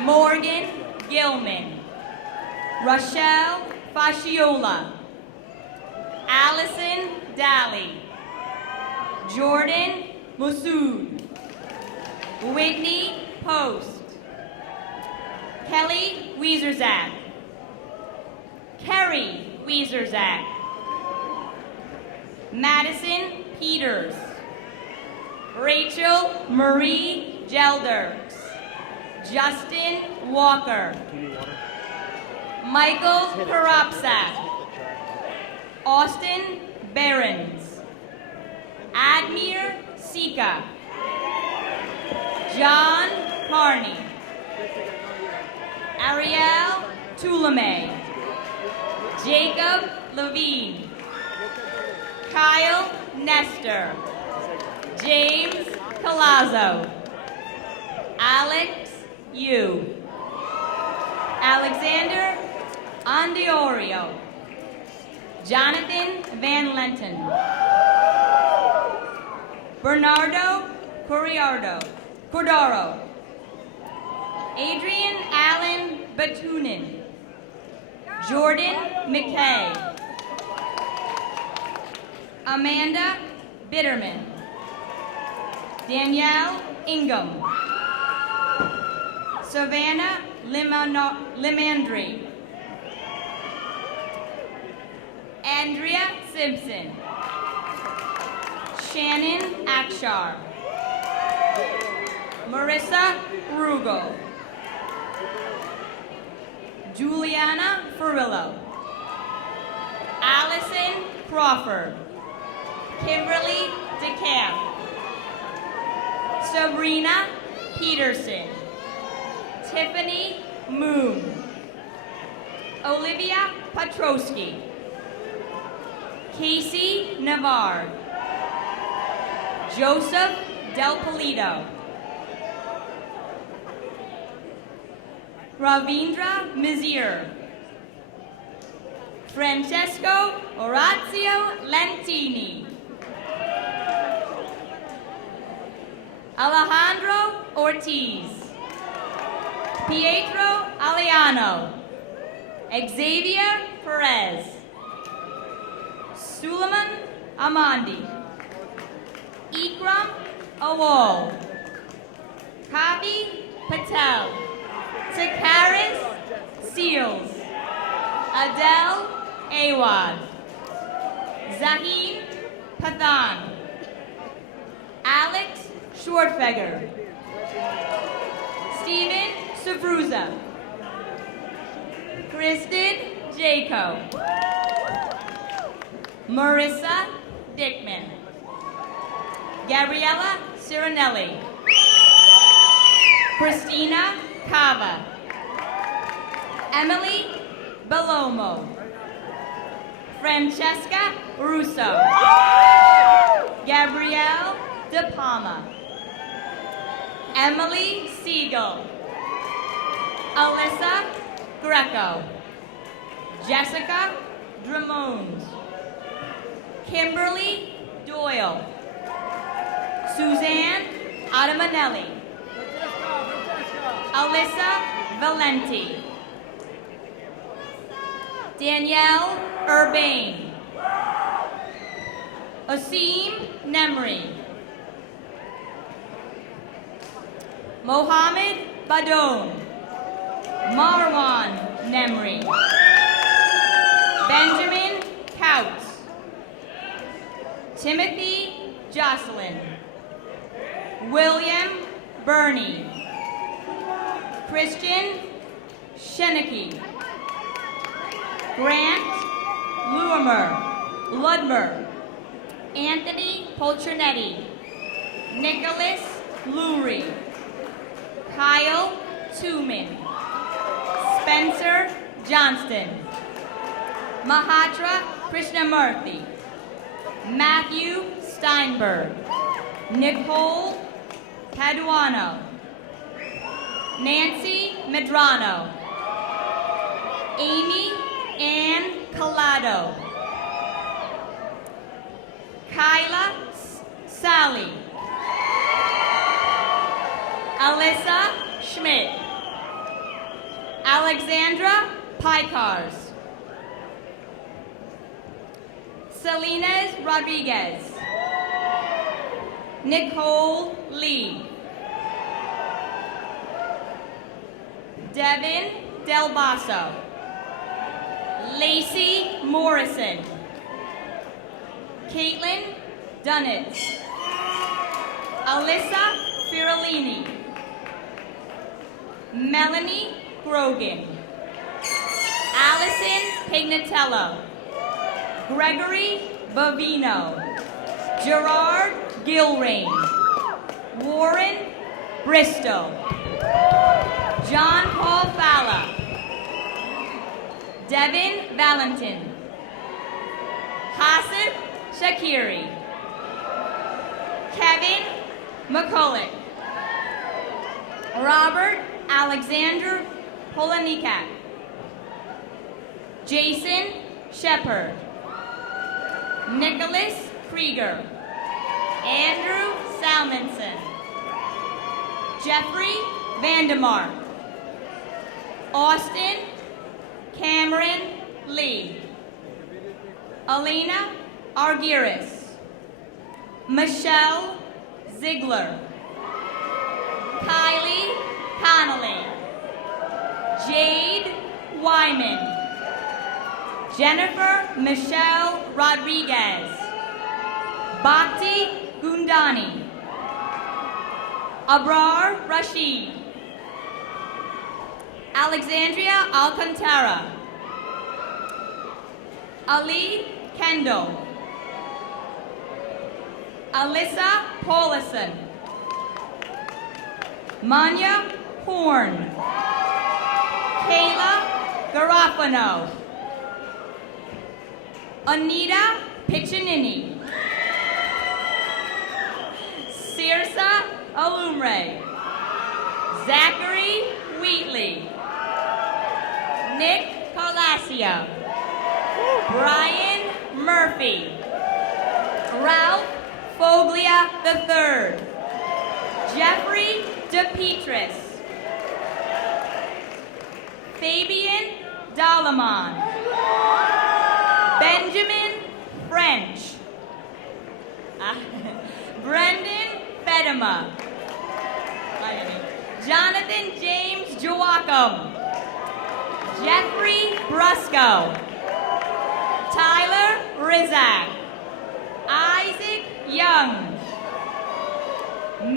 Morgan Gilman. Rochelle Fasciola. Allison Daly. Jordan Masood. Whitney Post. Kelly Wieserzak. Kerry Wieserzak. Madison Peters. Rachel Marie Gelderks. Justin Walker. Michael Karopsak. Austin Behrens. Admir Sika. John Carney. Ariel Tulame. Jacob Levine. Kyle Nestor. James Palazzo. Alex Yu. Alexander Andiorio. Jonathan Van Lenten. Bernardo Cordaro. Adrian Allen Batunin. Jordan McKay. Amanda Bitterman. Danielle Ingham. Savannah Limandry. Andrea Simpson. Shannon Akshar. Marissa Rugal. Juliana Furillo. Allison Crawford. Kimberly DeCamp. Sabrina Peterson. Tiffany Moon. Olivia Petrosky. Casey Navarre. Joseph Del Polito. Ravindra Mizir. Francesco Orazio Lentini. Alejandro Ortiz. Pietro Aliano. Xavier Perez. Suleiman Amandi. Ikram Awal. Kavi Patel. Takaris Seals. Adele Awad. Zahim Pathan. Alex Schwartfeger. Steven Savruza. Kristen Jaco. Marissa Dickman. Gabriella Cirinelli. Christina Cava. Emily Belomo. Francesca Russo. Gabrielle De Palma. Emily Siegel. Alyssa Greco. Jessica Dramones. Kimberly Doyle. Suzanne Adamanelli. Alyssa Valenti. Danielle Urbane. Asim Nemri. Mohammed Badon, Marwan Nemri, Benjamin Couts, Timothy Jocelyn, William Burney, Christian Sheneke, Grant Ludmer, Anthony Polchernetti, Nicholas Lurie, Kyle Tuman, Spencer Johnston, Mahatra Krishnamurthy, Matthew Steinberg, Nicole Paduano, Nancy Medrano, Amy Ann Collado, Kyla Sally, Alyssa Schmidt, Alexandra Picars, Salinas Rodriguez, Nicole Lee, Devin Del Basso, Lacey Morrison, Caitlin Dunnett, Alyssa Firolini, Melanie Grogan, Allison Pignatello, Gregory Bavino, Gerard Gilrain, Warren Bristow, John Paul Falla, Devin Valentin, Hasib Shakiri, Kevin McCulloch, Robert Alexander Polanikak, Jason Shepard, Nicholas Krieger, Andrew Salmonson, Jeffrey Vandemark, Austin Cameron Lee, Alina Argyris, Michelle Ziegler, Kylie Connolly, Jade Wyman, Jennifer Michelle Rodriguez, Bhakti Gundani, Abrar Rashid, Alexandria Alcantara, Ali Kendall, Alyssa Paulison, Manya Horn, Kayla Garofano, Anita Piccinini, Sirsa Alumre, Zachary Wheatley, Nick Carlasio, Brian Murphy, Ralph Foglia III, Jeffrey DePetris, Fabian Dalaman, Benjamin French, Brendan Fedema, Jonathan James Joachim, Jeffrey Brusco, Tyler Rizak, Isaac Young,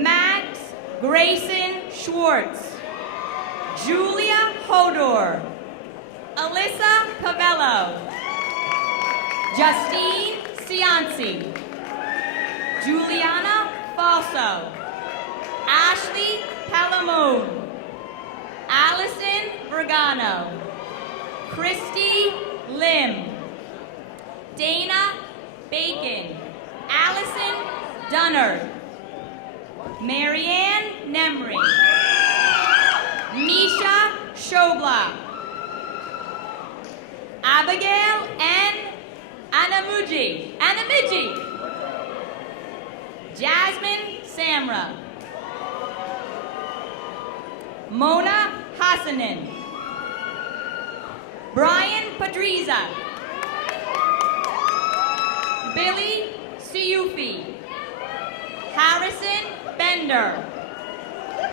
Max Grayson Schwartz, Julia Hodor, Alyssa Cavello, Justine Cianci, Juliana Falso, Ashley Palamone, Allison Vergano, Christy Lim, Dana Bacon, Allison Dunner, Marianne Nemri, Misha Shobla, Abigail N. Anamiji, Jasmine Samra, Mona Hassanin, Brian Padriza, Billy Siufi, Harrison Bender,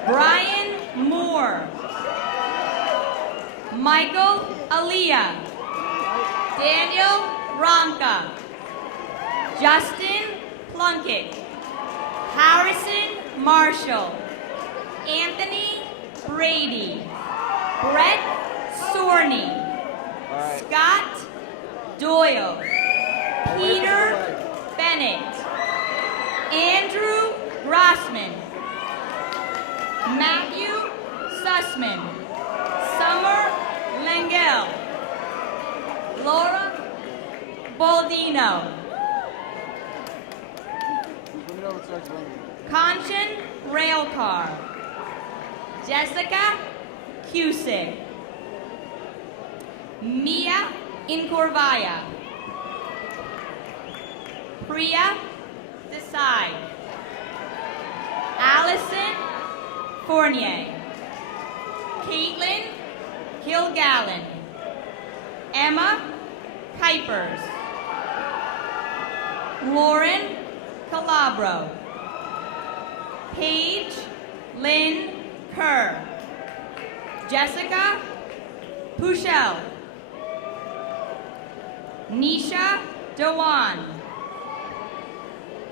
Brian Moore. Michael Aliyah. Daniel Ronca. Justin Plunkett. Harrison Marshall. Anthony Brady. Brett Sorney. Scott Doyle. Peter Bennett. Andrew Grossman. Matthew Sussman. Summer Lengel. Laura Baldino. Kanchan Railcar. Jessica Cusick. Mia Incorvaya. Priya Desai. Allison Fournier. Caitlin Kilgallen. Emma Kuipers. Lauren Calabro. Paige Lynn Kerr. Jessica Puchel. Nisha Dewan.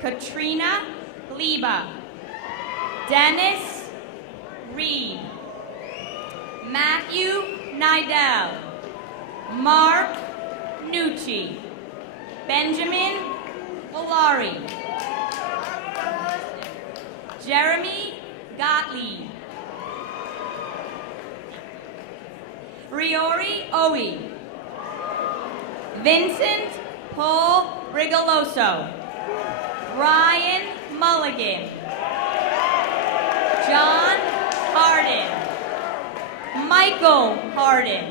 Katrina Gleba. Dennis Reed. Matthew Nidell. Mark Nucci. Benjamin Malari. Jeremy Gottlieb. Friori Owie. Vincent Paul Rigoloso. Ryan Mulligan. John Harden. Michael Harden.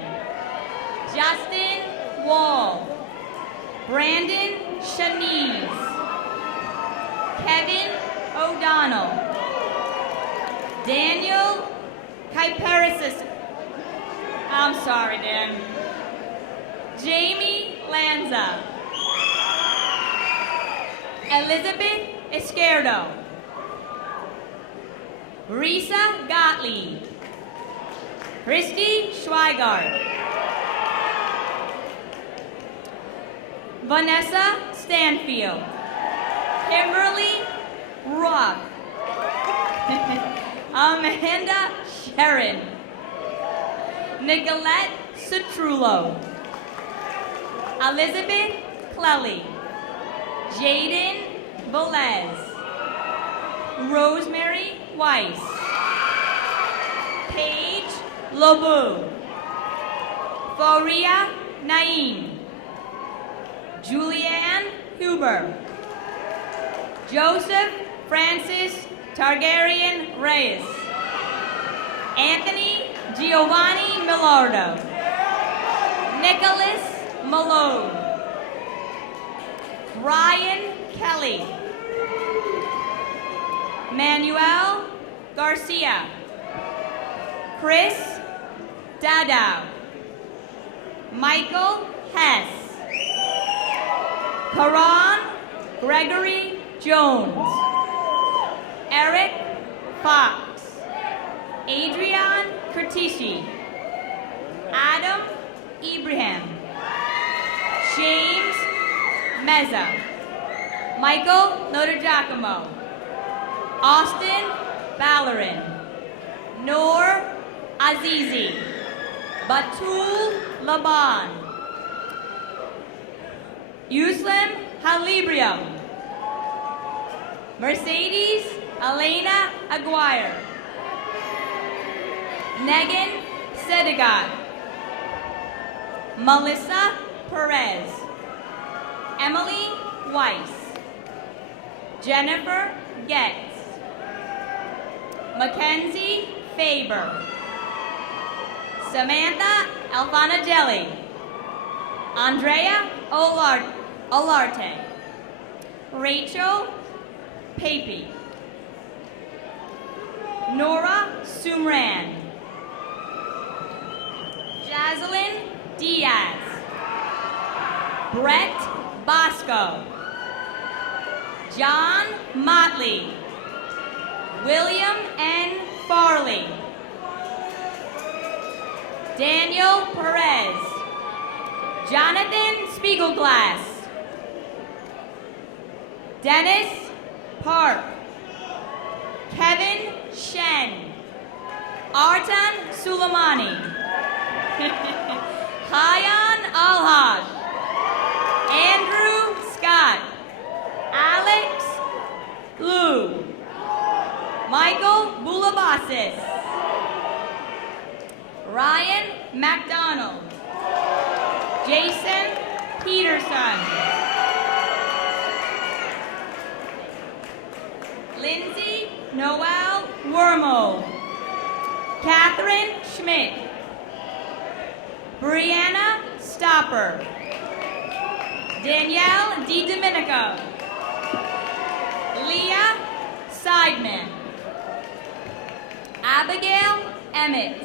Justin Wall. Brandon Shanice. Kevin O'Donnell. Daniel Kyperisis. I'm sorry, Dan. Jamie Lanza. Elizabeth Izquierdo. Risa Gottlieb. Christy Schweigart. Vanessa Stanfield. Kimberly Rock. Amanda Sharon. Nicolette Citrullo. Elizabeth Clelly. Jaden Velez. Rosemary Weiss. Paige Lobu. Faria Naim. Julianne Huber. Joseph Francis Targaryen Reyes. Anthony Giovanni Millardo. Nicholas Malone. Brian Kelly. Manuel Garcia. Chris Dadao. Michael Hess. Karan Gregory Jones. Eric Fox. Adrian Curtisi. Adam Ibrahim. James Meza. Michael Notargiacomo. Austin Ballerin. Noor Azizi. Batul Laban. Yuslim Halibrium. Mercedes Elena Aguirre. Megan Sedegat. Melissa Perez. Emily Weiss. Jennifer Getz. Mackenzie Faber. Samantha Alfanagelli. Andrea Olarte. Rachel Pape. Nora Sumran. Jazelyn Diaz. Brett Bosco. John Motley. William N. Farley. Daniel Perez. Jonathan Spiegelglass. Dennis Park. Kevin Shen. Artan Suleimani. Hayan Alhaj. Andrew Scott. Alex Liu. Michael Boulabasis. Ryan McDonald. Jason Peterson. Lindsay Noel Wormo. Catherine Schmidt. Brianna Stopper. Danielle DiDomenico. Leah Seidman. Abigail Emmett.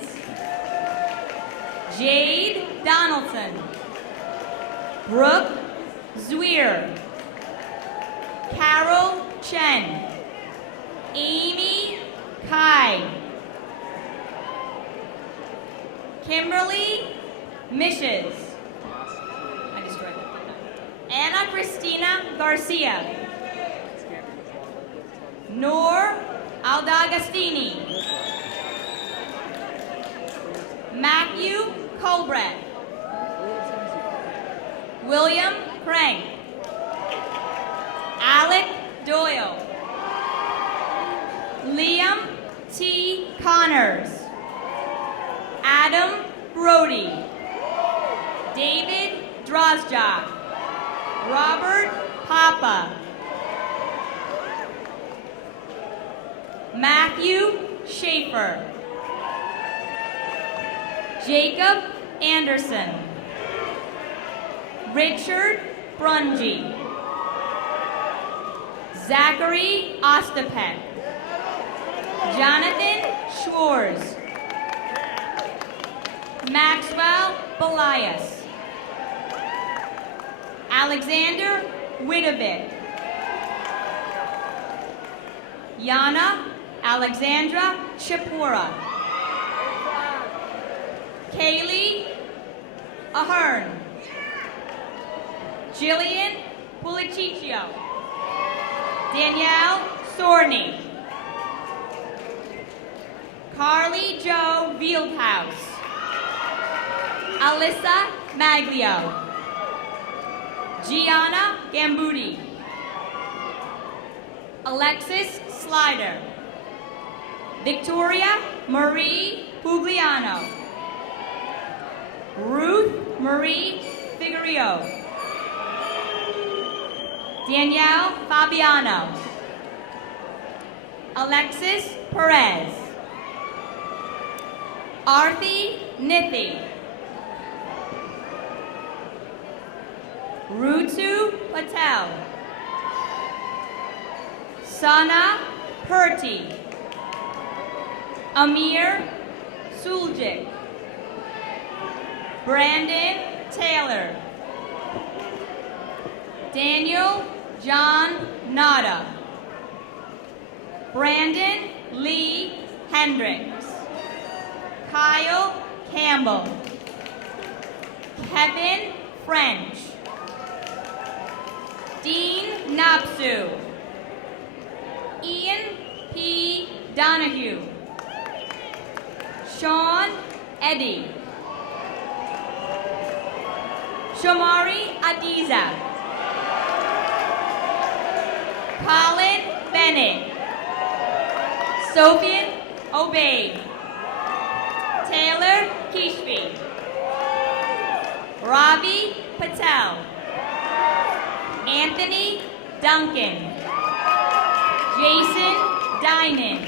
Jade Donaldson. Brooke Zwier. Carol Chen. Amy Kai. Kimberly Mishes. I destroyed that. Anna Cristina Garcia. Noor Aldagastini. Matthew Colbrett. William Crank. Alec Doyle. Liam T. Connors. Adam Brody. David Drozjak. Robert Papa. Matthew Schaefer. Jacob Anderson. Richard Brungy. Zachary Ostapek. Jonathan Schwartz. Maxwell Belias. Alexander Widovic. Yana Alexandra Shapura. Kaylee Ahern. Jillian Pulichichio. Danielle Sorney. Carly Jo Fieldhouse. Alyssa Maglio. Gianna Gambuti. Alexis Slider. Victoria Marie Pugliano. Ruth Marie Figueroa. Danielle Fabiano. Alexis Perez. Arthi Nithi. Rutu Patel. Sana Purti. Amir Suljik. Brandon Taylor. Daniel John Nada. Brandon Lee Hendricks. Kyle Campbell. Kevin French. Dean Napsu. Ian P. Donahue. Sean Eddy. Shamari Adiza. Colin Bennett. Sofian Obeid. Taylor Kishpi. Ravi Patel. Anthony Duncan. Jason Dinan.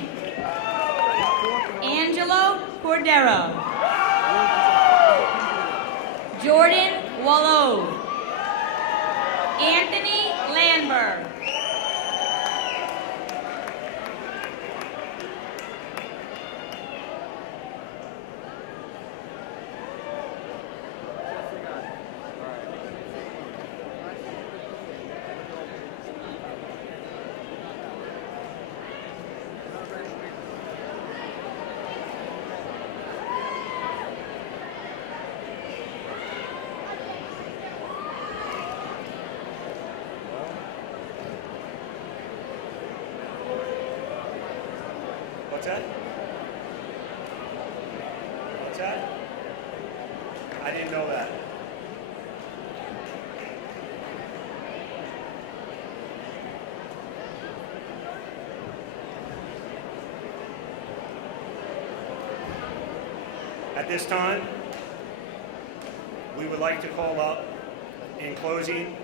Angelo Cordero. Jordan Wallow. Anthony Landberg. What's that? What's that? I didn't know that. At this time, we would like to call up, in closing,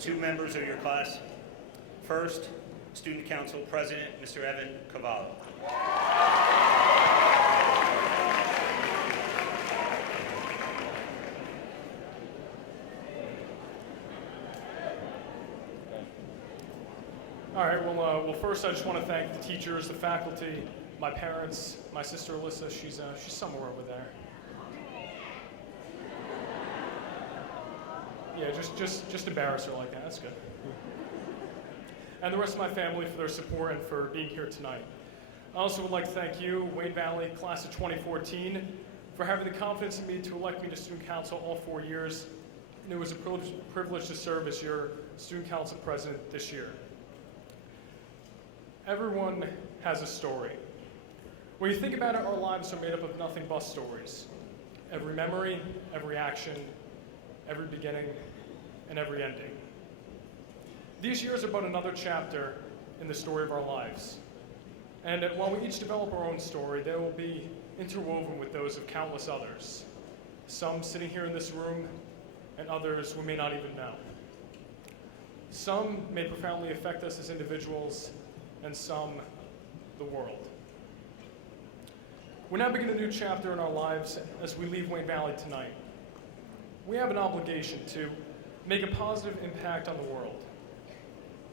2 members of your class. First, Student Council President, Mr. Evan Cavallo. All right, well, first I just want to thank the teachers, the faculty, my parents, my sister Alyssa, she's somewhere over there. Yeah, just embarrass her like that, that's good. And the rest of my family for their support and for being here tonight. I also would like to thank you, Wayne Valley Class of 2014, for having the confidence in me to elect me to Student Council all 4 years. And it was a privilege to serve as your Student Council President this year. Everyone has a story. When you think about it, our lives are made up of nothing but stories. Every memory, every action, every beginning, and every ending. These years are but another chapter in the story of our lives. And while we each develop our own story, they will be interwoven with those of countless others. Some sitting here in this room, and others we may not even know. Some may profoundly affect us as individuals, and some the world. We now begin a new chapter in our lives as we leave Wayne Valley tonight. We have an obligation to make a positive impact on the world.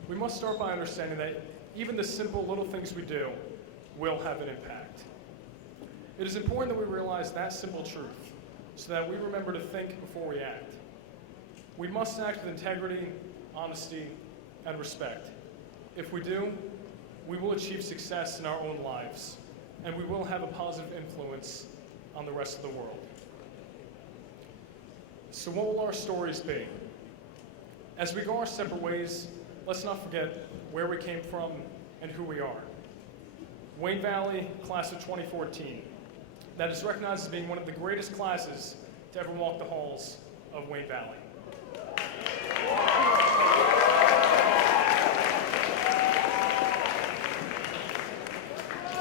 We must start by understanding that even the simple little things we do will have an impact. It is important that we realize that simple truth so that we remember to think before we act. We must act with integrity, honesty, and respect. If we do, we will achieve success in our own lives, and we will have a positive influence on the rest of the world. So what will our stories be? As we go our separate ways, let's not forget where we came from and who we are. Wayne Valley, Class of 2014, that is recognized as being one of the greatest classes to ever walk the halls of Wayne Valley.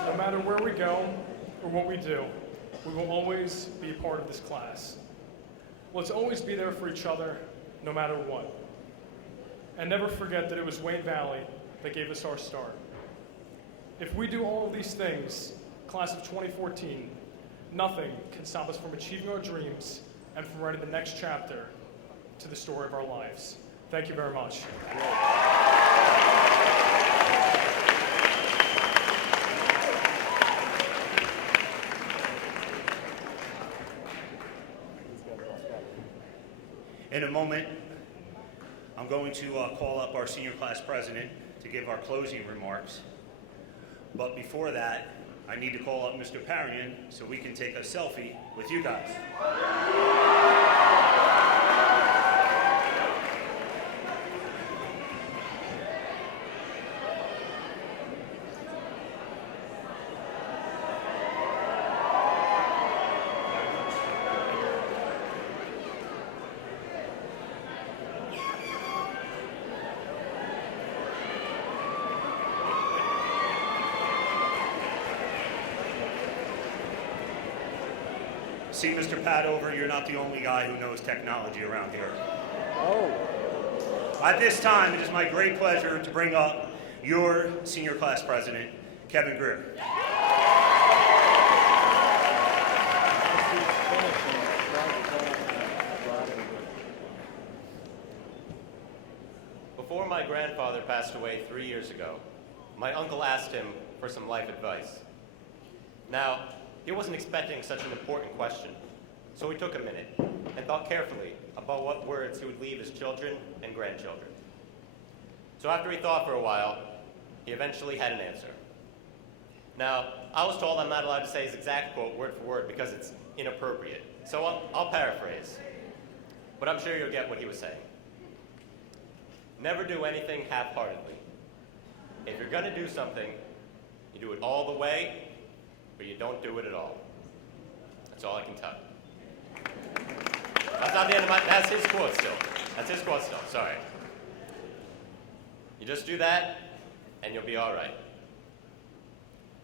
No matter where we go or what we do, we will always be a part of this class. Let's always be there for each other, no matter what. And never forget that it was Wayne Valley that gave us our start. If we do all of these things, Class of 2014, nothing can stop us from achieving our dreams and from writing the next chapter to the story of our lives. Thank you very much. In a moment, I'm going to call up our senior class president to give our closing remarks. But before that, I need to call up Mr. Parian so we can take a selfie with you guys. See, Mr. Padover, you're not the only guy who knows technology around here. Oh. At this time, it is my great pleasure to bring up your senior class president, Kevin Greer. Before my grandfather passed away 3 years ago, my uncle asked him for some life advice. Now, he wasn't expecting such an important question, so he took a minute and thought carefully about what words he would leave his children and grandchildren. So after he thought for a while, he eventually had an answer. Now, I was told I'm not allowed to say his exact quote word for word because it's inappropriate, so I'll paraphrase, but I'm sure you'll get what he was saying. Never do anything half-heartedly. If you're going to do something, You do it all the way, or you don't do it at all. That's all I can tell you. That's not the end of that's his quote still. That's his quote still, sorry. You just do that, and you'll be all right.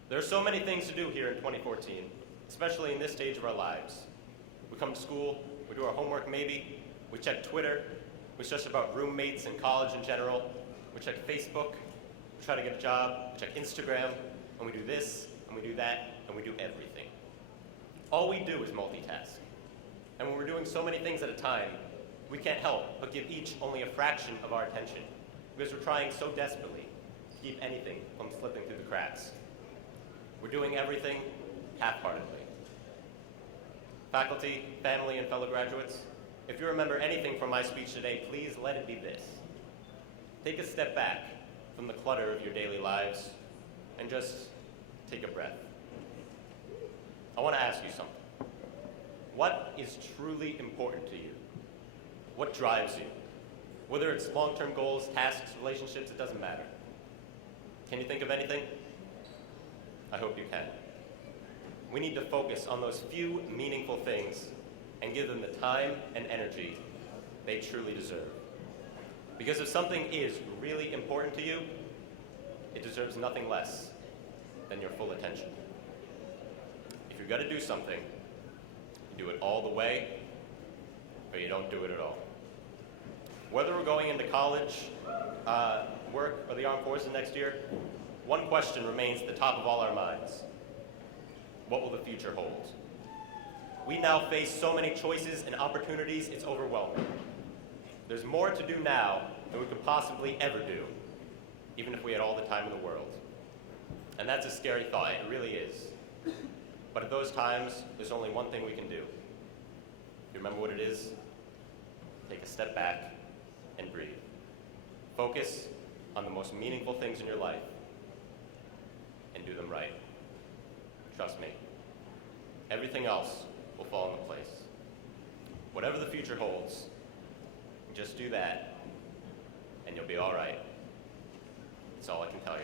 There are so many things to do here in 2014, especially in this stage of our lives. We come to school, we do our homework maybe, we check Twitter, we stress about roommates and college in general, we check Facebook, we try to get a job, we check Instagram, and we do this, and we do that, and we do everything. All we do is multitask. And when we're doing so many things at a time, we can't help but give each only a fraction of our attention, because we're trying so desperately to keep anything from slipping through the cracks. We're doing everything half-heartedly. Faculty, family, and fellow graduates, if you remember anything from my speech today, please let it be this. Take a step back from the clutter of your daily lives and just take a breath. I want to ask you something. What is truly important to you? What drives you? Whether it's long-term goals, tasks, relationships, it doesn't matter. Can you think of anything? I hope you can. We need to focus on those few meaningful things and give them the time and energy they truly deserve. Because if something is really important to you, it deserves nothing less than your full attention. If you're going to do something, you do it all the way, or you don't do it at all. Whether we're going into college, work, or the armed forces next year, one question remains at the top of all our minds. What will the future hold? We now face so many choices and opportunities, it's overwhelming. There's more to do now than we could possibly ever do, even if we had all the time in the world. And that's a scary thought, it really is. But at those times, there's only one thing we can do. You remember what it is? Take a step back and breathe. Focus on the most meaningful things in your life and do them right. Trust me. Everything else will fall into place. Whatever the future holds, just do that and you'll be all right. That's all I can tell you.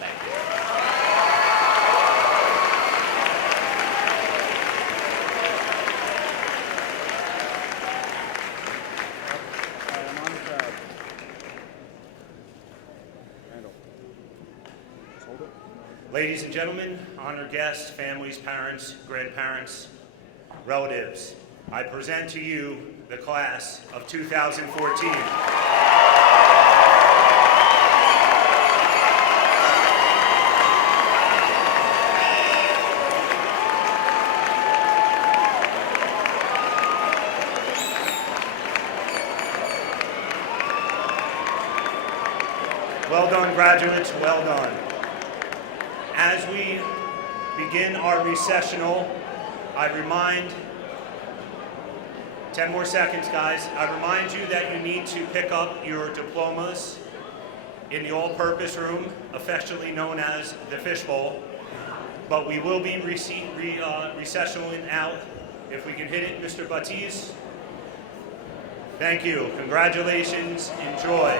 Thank you. Ladies and gentlemen, honored guests, families, parents, grandparents, relatives, I present to you the class of 2014. Well done, graduates, well done. As we begin our recessional, I remind, 10 more seconds, guys. I remind you that you need to pick up your diplomas in the all-purpose room, affectionately known as the fishbowl. But we will be recessionaling out. If we can hit it, Mr. Baptiste. Thank you. Congratulations. Enjoy.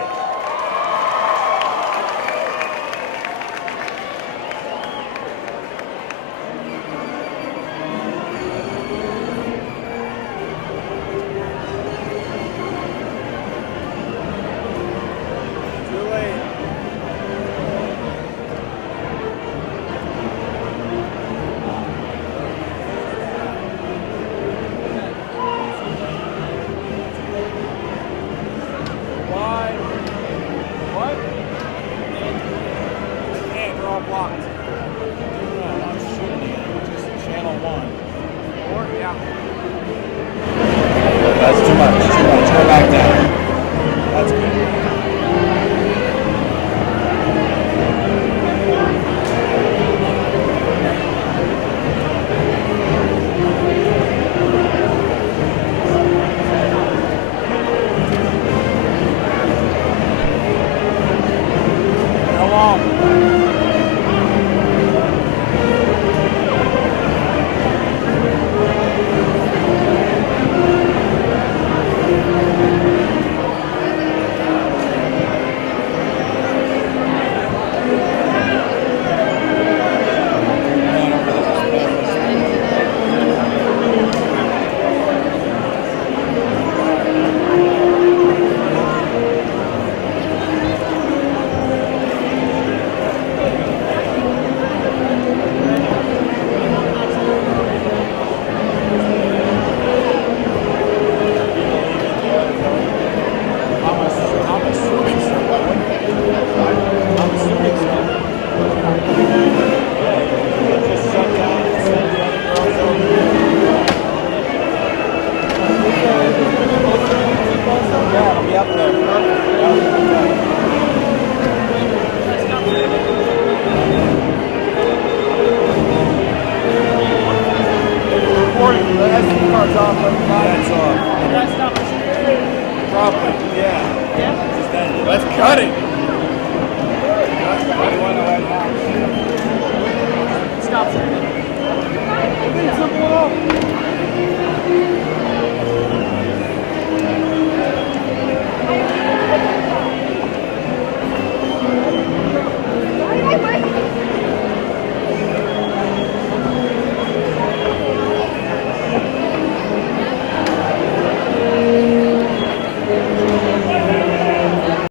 That's too much. Go back down. That's good. How long? Cutting.